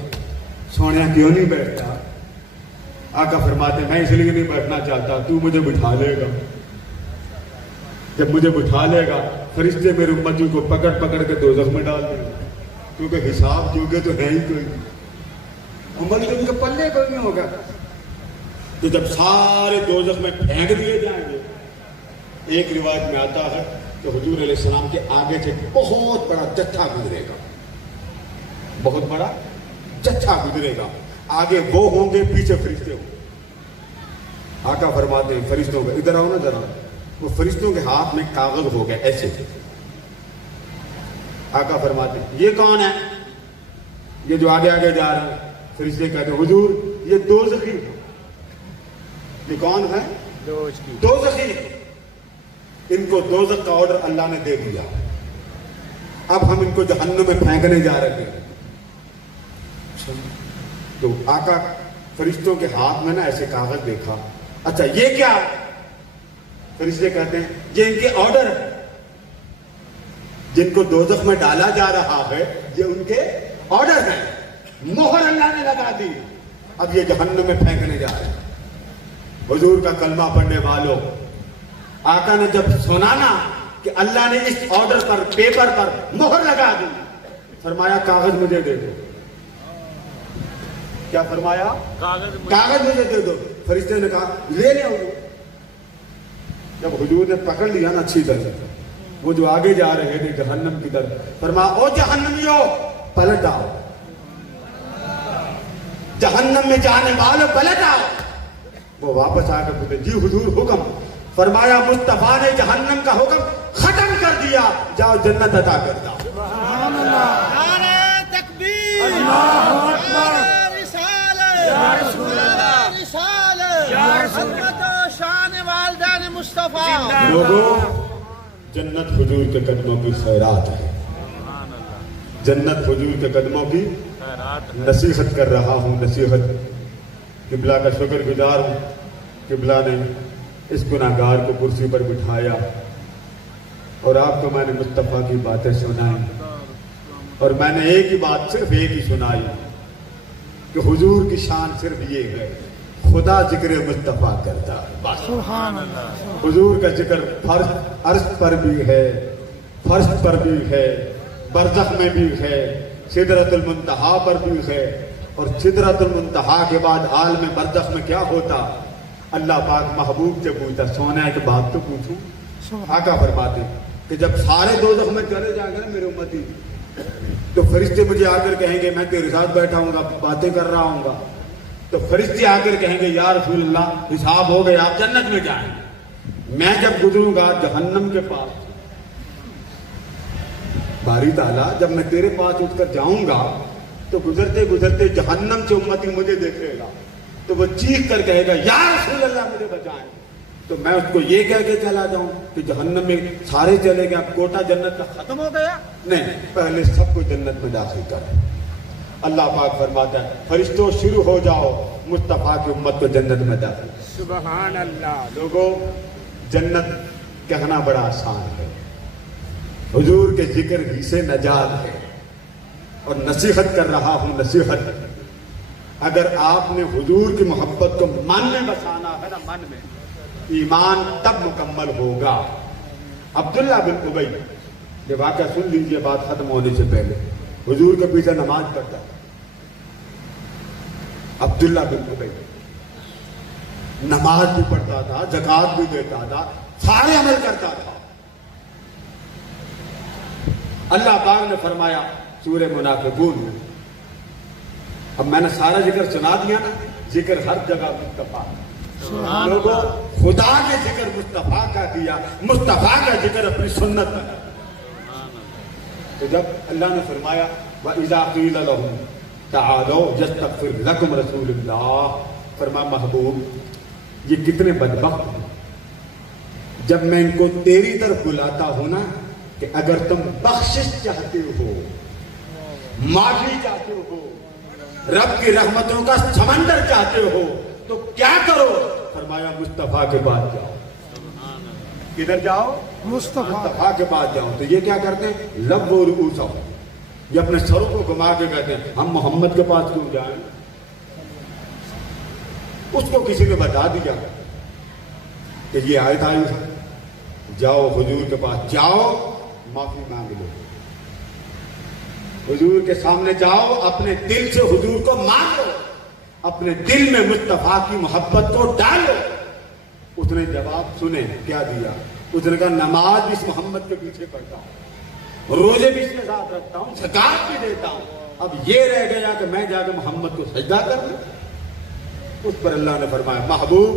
सोनिया क्यों नहीं बैठता? आका फरमाते मैं इसलिए नहीं बैठना चाहता, तू मुझे बिठा लेगा। जब मुझे बिठा लेगा, फरिश्ते मेरे उम्मती को पकड़ पकड़ के दोज़ख में डाल देंगे, क्योंकि हिसाब जोगे तो है ही कोई नहीं, उम्मत के उनके पल्ले कोई नहीं होगा। तो जब सारे दोज़ख में फेंक दिए जाएंगे, एक रिवायत में आता है तो हुजूर अलैहिस्सलाम के आगे से बहुत बड़ा जत्था गुजरेगा, बहुत बड़ा जत्था गुजरेगा। आगे वो होंगे, पीछे फरिश्ते होंगे। आका फरमाते हैं फरिश्तों को इधर आओ ना जरा। वो फरिश्तों के हाथ में कागज हो गए ऐसे। आका फरमाते ये कौन है? ये जो आगे आगे जा रहे हैं। फरिश्ते कहते हैं हुजूर ये दोज़खी है। ये कौन है? दोज़खी। इनको दोज़ख का ऑर्डर अल्लाह ने दे दिया, अब हम इनको जहन्नुम में फेंकने जा रहे हैं। तो आका फरिश्तों के हाथ में ना ऐसे कागज देखा, अच्छा ये क्या? फरिश्ते कहते हैं ये इनके ऑर्डर है, जिनको दोज़ख में डाला जा रहा है ये उनके ऑर्डर है, मोहर अल्लाह ने लगा दी, अब ये जहन्नुम में फेंकने जा रहे हैं। हुजूर का कलमा पढ़ने वालों, आका ने जब सुना ना कि अल्लाह ने इस ऑर्डर पर, पेपर पर मोहर लगा दी, फरमाया कागज मुझे दे दो। क्या फरमाया? कागज मुझे दे दो। फरिश्ते ने कहा ले ले। जब हुजूर ने पकड़ लिया ना अच्छी तरह, वो जो आगे जा रहे थे जहन्नम की तरफ, फरमाया ओ जहन्नमियों पलट आओ, जहन्नम में जाने वालों पलट आओ। वो वापस आकर बोले जी हुजूर हुक्म। फरमाया मुस्तफा ने जहन्नम का हुक्म खत्म कर दिया, जाओ जन्नत अता कर दो। सुभान अल्लाह। नारे तकबीर, अल्लाहु अकबर। या रसूल अल्लाह, रिसालत, हज़रत शान वालिदैन मुस्तफा। लोगों, जन्नत हुजूर के कदमों की खैरात है, जन्नत हुजूर के कदमों की नसीहत कर रहा हूँ, नसीहत। किबला का शुक्रगुजार हूँ, किबला ने इस गुनाहगार को कुर्सी पर बिठाया और आपको मैंने मुस्तफा की बातें सुनाई, और मैंने एक ही बात, सिर्फ एक ही सुनाई कि हुजूर की शान सिर्फ ये है, खुदा जिक्र मुस्तफा करता है बस। सुभान अल्लाह। हुजूर का जिक्र फर्श अर्श पर भी है, फर्श पर भी है, बरज़ख में भी है, सिदरतुल मुंतहा पर भी है, और सिदरतुल मुंतहा के बाद आलम बरज़ख में क्या होता? अल्लाह पाक महबूब से पूछता, सोना की बात तो पूछूं। आका फरमाते कि जब सारे दोज़ख में चले जाएंगे ना मेरे उम्मती, तो फरिश्ते मुझे आकर कहेंगे मैं तेरे साथ बैठा हूँगा, बातें कर रहा हूँगा। तो फरिश्ते आकर कहेंगे या रसूल अल्लाह हिसाब हो गया, आप जन्नत में जाएंगे। मैं जब गुजरूंगा जहन्नम के पास, बारी ताला जब मैं तेरे पास उठकर जाऊंगा, तो गुजरते गुजरते जहन्नम से उम्मती मुझे देखेगा, तो वो चीख कर कहेगा या रसूल अल्लाह मुझे बचाएं। तो मैं उसको ये कह के चला जाऊं कि जहन्नम में सारे चले गए, अब कोटा जन्नत का खत्म हो गया? नहीं, पहले सबको जन्नत में दाखिल कर। अल्लाह पाक फरमाता है फरिश्तों शुरू हो जाओ, मुस्तफ़ा की उम्मत को जन्नत में दाखिल कर। सुभान अल्लाह। लोगों, जन्नत कहना बड़ा आसान है, हुजूर के जिक्र ही से नजात है। और नसीहत कर रहा हूं, नसीहत, अगर आपने हुजूर की मोहब्बत को मन में बसाना है ना, मन में, ईमान तब मुकम्मल होगा। अब्दुल्ला बिन उबई, ये वाक़या सुन लीजिए बात खत्म होने से पहले। हुजूर के पीछे नमाज पढ़ता था अब्दुल्ला बिन उबई, नमाज भी पढ़ता था, ज़कात भी देता था, सारे अमल करता था। अल्लाह पाक ने फरमाया सूरे मुनाफिकून में, अब मैंने सारा जिक्र सुना दिया ना, जिक्र हर जगह मुस्तफा। लोगों, खुदा के जिक्र मुस्तफा का किया, मुस्तफा का जिक्र अपनी सुन्नत का। तो जब अल्लाह ने फरमाया वइज़ा क़ील लहुम तआलौ यस्तग़फिर लकुम रसूलुल्लाह, फरमा महबूब ये कितने बदबख्त हैं, जब मैं इनको तेरी तरफ बुलाता हूं ना कि अगर तुम बख्शिश चाहते हो, माफी चाहते हो, रब की रहमतों का समंदर चाहते हो, तो क्या करो? फरमाया मुस्तफा के पास जाओ। किधर जाओ? मुस्तफा के पास जाओ। तो ये क्या करते हैं? लब और ऊसा, ये अपने सरों को घुमा के कहते हैं हम मोहम्मद के पास क्यों जाएं? उसको किसी ने बता दिया कि ये आयत आई है, जाओ हुजूर के पास जाओ, माफी मांग लो, हुजूर के सामने जाओ, अपने दिल से हुजूर को मांगो, अपने दिल में मुस्तफा की मोहब्बत को डालो। उसने जवाब सुने, क्या दिया? उसने कहा नमाज इस मोहम्मद के पीछे पढ़ता हूं, रोजे भी इसके साथ रखता हूं, ज़कात भी देता हूं, अब ये रह गया कि मैं जाकर मोहम्मद को सजदा कर लूं। उस पर अल्लाह ने फरमाया महबूब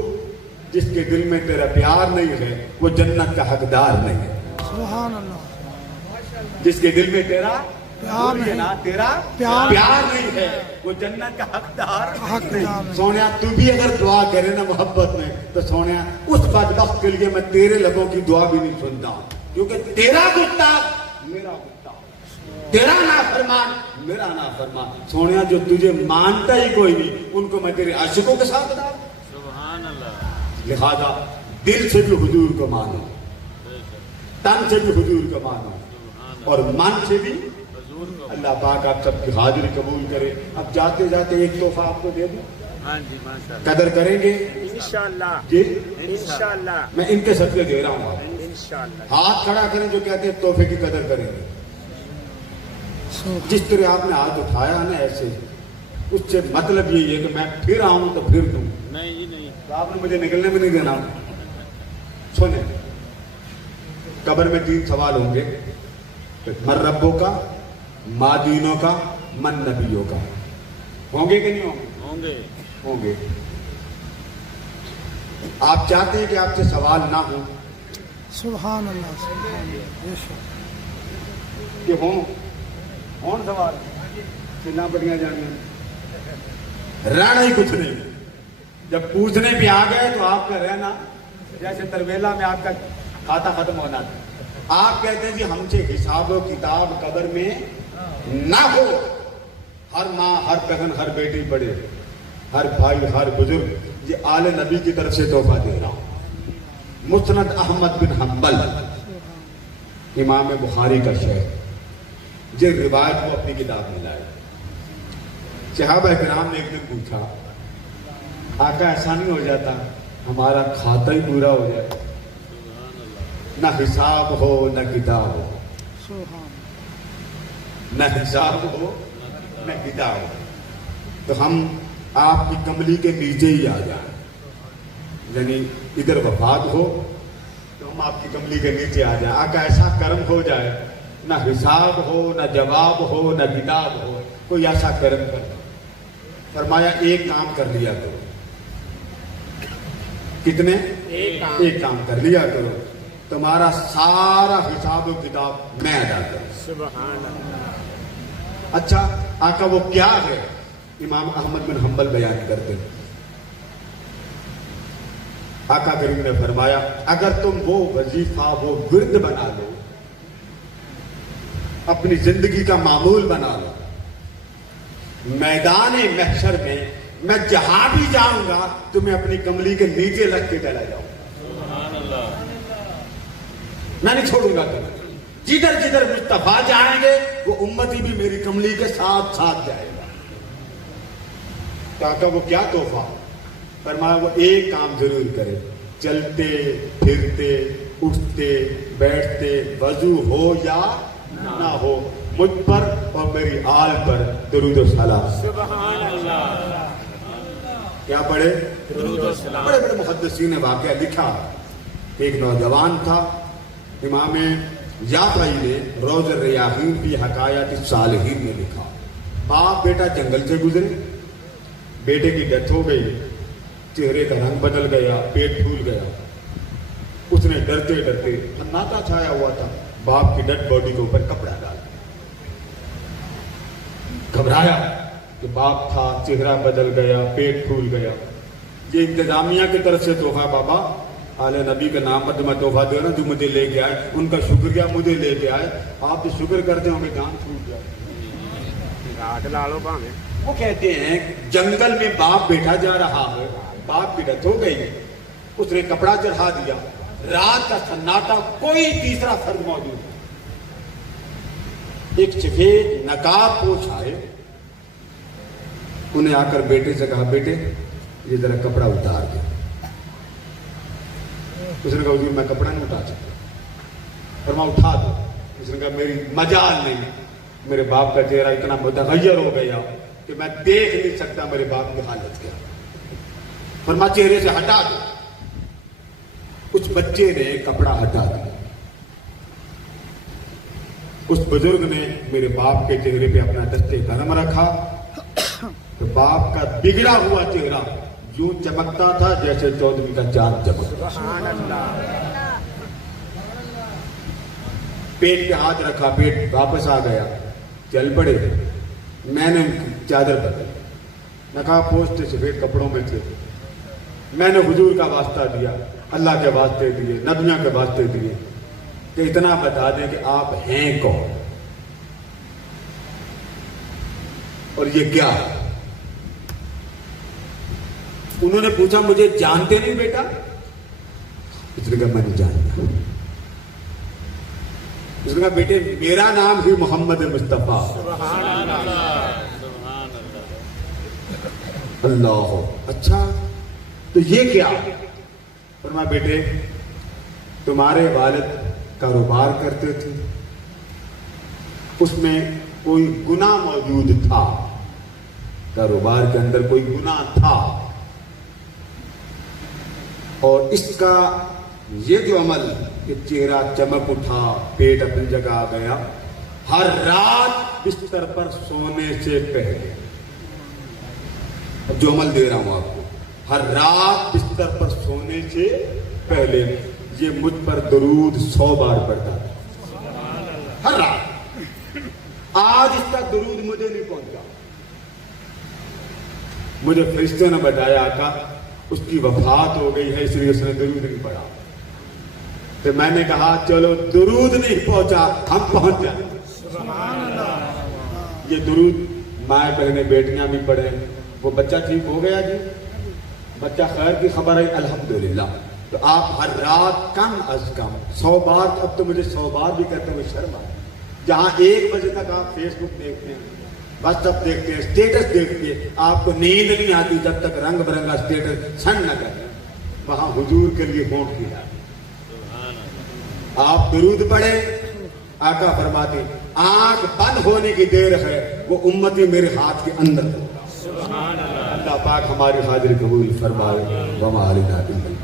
जिसके दिल में तेरा प्यार नहीं है वो जन्नत का हकदार नहीं है। सुभान अल्लाह। जिसके दिल में तेरा प्यार नहीं, ना तेरा प्यार नहीं है वो जन्नत का हकदार नहीं। सोनिया तू भी अगर दुआ करे ना मोहब्बत में, तो सोनिया उस बदबख्त के लिए मैं तेरे लबों की दुआ भी नहीं सुनता हूं, क्योंकि तेरा गुस्ताख मेरा गुस्ताख, तेरा नाफरमान मेरा नाफरमान। सोनिया जो तुझे मानता ही कोई नहीं, उनको मैं तेरे आशिकों के साथ डाल। सुभान अल्लाह। लिहाजा दिल से भी हुजूर को मानो, तन से भी हुजूर को मानो, और मन से भी। अल्लाह पाक आप सबकी हाजिरी कबूल करे। अब जाते जाते एक तोहफा आपको दे दूं, हाँ जी माशाअल्लाह, कदर करेंगे इंशाअल्लाह जी, इंशाअल्लाह, मैं इनके सदके दे रहा हूँ। इंशाअल्लाह। हाथ खड़ा करें जो कहते हैं तोहफे की कदर करेंगे। जिस तरह आपने हाथ उठाया ना ऐसे, उससे मतलब यही है कि मैं फिर आऊं तो फिर दूं, नहीं जी नहीं। तो आपने मुझे निकलने में नहीं देना। सुने, कब्र में 3 सवाल होंगे, मर रब्बों का, मादीनों का, मन नबियों का। होंगे कि नहीं होंगे? होंगे। होंगे। आप चाहते हैं कि आपसे सवाल ना हो? सुभान अल्लाह, सुभान अल्लाह, बेशक। कि हो कौन सवाल चिल्ला बढ़िया जाने रहना ही कुछ नहीं। जब पूछने भी आ गए तो आपका रहना जैसे तरवेला में आपका खाता खत्म होना था। आप कहते हैं जी हमसे हिसाब किताब कब्र में ना हो। हर माँ, हर बहन, हर बेटी पढ़े, हर भाई, हर बुजुर्ग, ये आले नबी की तरफ से तोहफा दे रहा हूं। मुस्नद अहमद बिन हम्बल, इमाम बुखारी का शेर, ये रिवायत को अपनी किताब में लाए। सहाबा किराम ने एक दिन पूछा, आका ऐसा नहीं हो जाता हमारा खाता ही पूरा हो जाए, ना हिसाब हो ना किताब हो, सुभान न हिसाब हो न किताब हो, तो हम आपकी कमली के नीचे ही आ जाए, यानी इधर वफात हो तो हम आपकी कमली के नीचे आ जाए। आका ऐसा कर्म हो जाए, ना हिसाब हो ना जवाब हो ना किताब हो, कोई ऐसा कर्म कर। फरमाया एक काम कर लिया करो। कितने? एक काम कर लिया करो, तुम्हारा सारा हिसाब और किताब मैं अदा करूं। सुभान अल्लाह। अच्छा आका वो क्या है? इमाम अहमद बिन हम्बल बयान करते हैं, आका करीम ने फरमाया अगर तुम वो वजीफा, वो विर्द बना लो, अपनी जिंदगी का मामूल बना लो, मैदान महशर में میں جہاں بھی جاؤں گا تمہیں اپنی کملی کے نیچے رکھ کے چلا جاؤں، میں نہیں چھوڑوں گا تمہیں۔ جدھر جدھر مصطفیٰ جائیں گے وہ امتی بھی میری کملی کے ساتھ ساتھ جائے گا۔ کہا وہ کیا تحفہ؟ فرمایا وہ ایک کام ضرور کرے، چلتے پھرتے اٹھتے بیٹھتے وضو ہو یا نہ ہو مجھ پر اور میری آل پر درود و سلام۔ سبحان اللہ، کیا پڑھے؟ درود و سلام۔ بڑے بڑے محدثین نے واقعہ لکھا، ایک نوجوان تھا، امام یافعی نے روض الریاحین فی حکایات الصالحین میں لکھا، باپ بیٹا جنگل سے گزرے، بیٹے کی ڈیتھ ہو گئی، چہرے کا رنگ بدل گیا، پیٹ پھول گیا، اس نے ڈرتے ڈرتے سناٹا چھایا ہوا تھا، باپ کی ڈیڈ باڈی کے اوپر کپڑا ڈال گھبرایا کہ باپ تھا، چہرہ بدل گیا، پیٹ پھول گیا۔ یہ انتظامیہ کی طرف سے تحفہ، بابا آل نبی کے نام پر میں تحفہ دے رہا ہوں، جو مجھے لے کے آئے ان کا شکریہ مجھے لے کے آئے، آپ جو شکر کرتے ہوں گے جان چھوٹ جائے۔ وہ کہتے ہیں جنگل میں باپ بیٹھا جا رہا ہے، باپ کی ڈیتھ ہو گئی، اس نے کپڑا چڑھا دیا، رات کا سناٹا، کوئی تیسرا فرد موجود نہیں، ایک سفید نقاب پوش آئے، انہیں آ کر بیٹے سے کہا بیٹے یہ ذرا کپڑا اتار دے۔ اس نے کہا حضور میں کپڑا نہیں اتار سکتا، فرمایا اٹھا دو۔ اس نے کہا میری مجال نہیں، میرے باپ کا چہرہ اتنا متغیر ہو گیا کہ میں دیکھ نہیں سکتا میرے باپ کی حالت کیا، فرمایا چہرے سے ہٹا دو۔ اس بچے نے کپڑا ہٹا دیا، اس بزرگ نے میرے باپ کے چہرے پہ اپنا دستے قلم رکھا تو باپ کا بگڑا ہوا چہرہ یوں چمکتا تھا جیسے 14ویں کا چاند چمکتا۔ پیٹ پہ ہاتھ رکھا، پیٹ واپس آ گیا، چل پڑے۔ میں نے چادر بدلی، میں کہا پوچھتے سفید کپڑوں میں تھے، میں نے حضور کا واسطہ دیا، اللہ کے واسطے دیے، نبیوں کے واسطے دیے کہ اتنا بتا دیں کہ آپ ہیں کون اور یہ کیا ہے۔ انہوں نے پوچھا مجھے جانتے نہیں بیٹا؟ اس نے کہا میں نہیں جانتا۔ اس نے کہا بیٹے میرا نام ہی محمد مصطفیٰ۔ اللہ، اچھا تو یہ کیا؟ فرمایا بیٹے تمہارے والد کاروبار کرتے تھے، اس میں کوئی گناہ موجود تھا، کاروبار کے اندر کوئی گناہ تھا، اور اس کا یہ جو عمل کہ چہرہ چمک اٹھا، پیٹ اپنی جگہ آ گیا، ہر رات بستر پر سونے سے پہلے، جو عمل دے رہا ہوں آپ کو، ہر رات بستر پر سونے سے پہلے یہ مجھ پر درود 100 بار پڑھتا تھا، ہر رات۔ آج اس کا درود مجھے نہیں پہنچا، مجھے فرشتے نے بتایا آقا اس کی وفات ہو گئی ہے اس لیے اس نے درود نہیں پڑھا۔ تو میں نے کہا چلو درود نہیں پہنچا ہم پہنچ جائیں۔ یہ درود مائیں بہنیں بیٹیاں بھی پڑھیں۔ وہ بچہ ٹھیک ہو گیا جی، بچہ خیر کی خبر ہے الحمدللہ، تو آپ ہر رات کم از کم 100 بار، اب تو مجھے 100 بار بھی کرتے ہوئے شرم آئے، جہاں 1 بجے تک آپ فیس بک دیکھتے ہیں، واٹس ایپ دیکھتے ہیں، اسٹیٹس دیکھتے ہیں، آپ کو نیند نہیں آتی جب تک رنگ برنگا اسٹیٹس سن نہ کریں، وہاں حضور کے لیے ہونٹ کیا۔ آپ درود پڑھیں، آقا فرماتے آنکھ بند ہونے کی دیر ہے وہ امتی میرے ہاتھ کے اندر ہوگا۔ اللہ پاک ہماری حاضری قبول فرمائے، وما علینا الا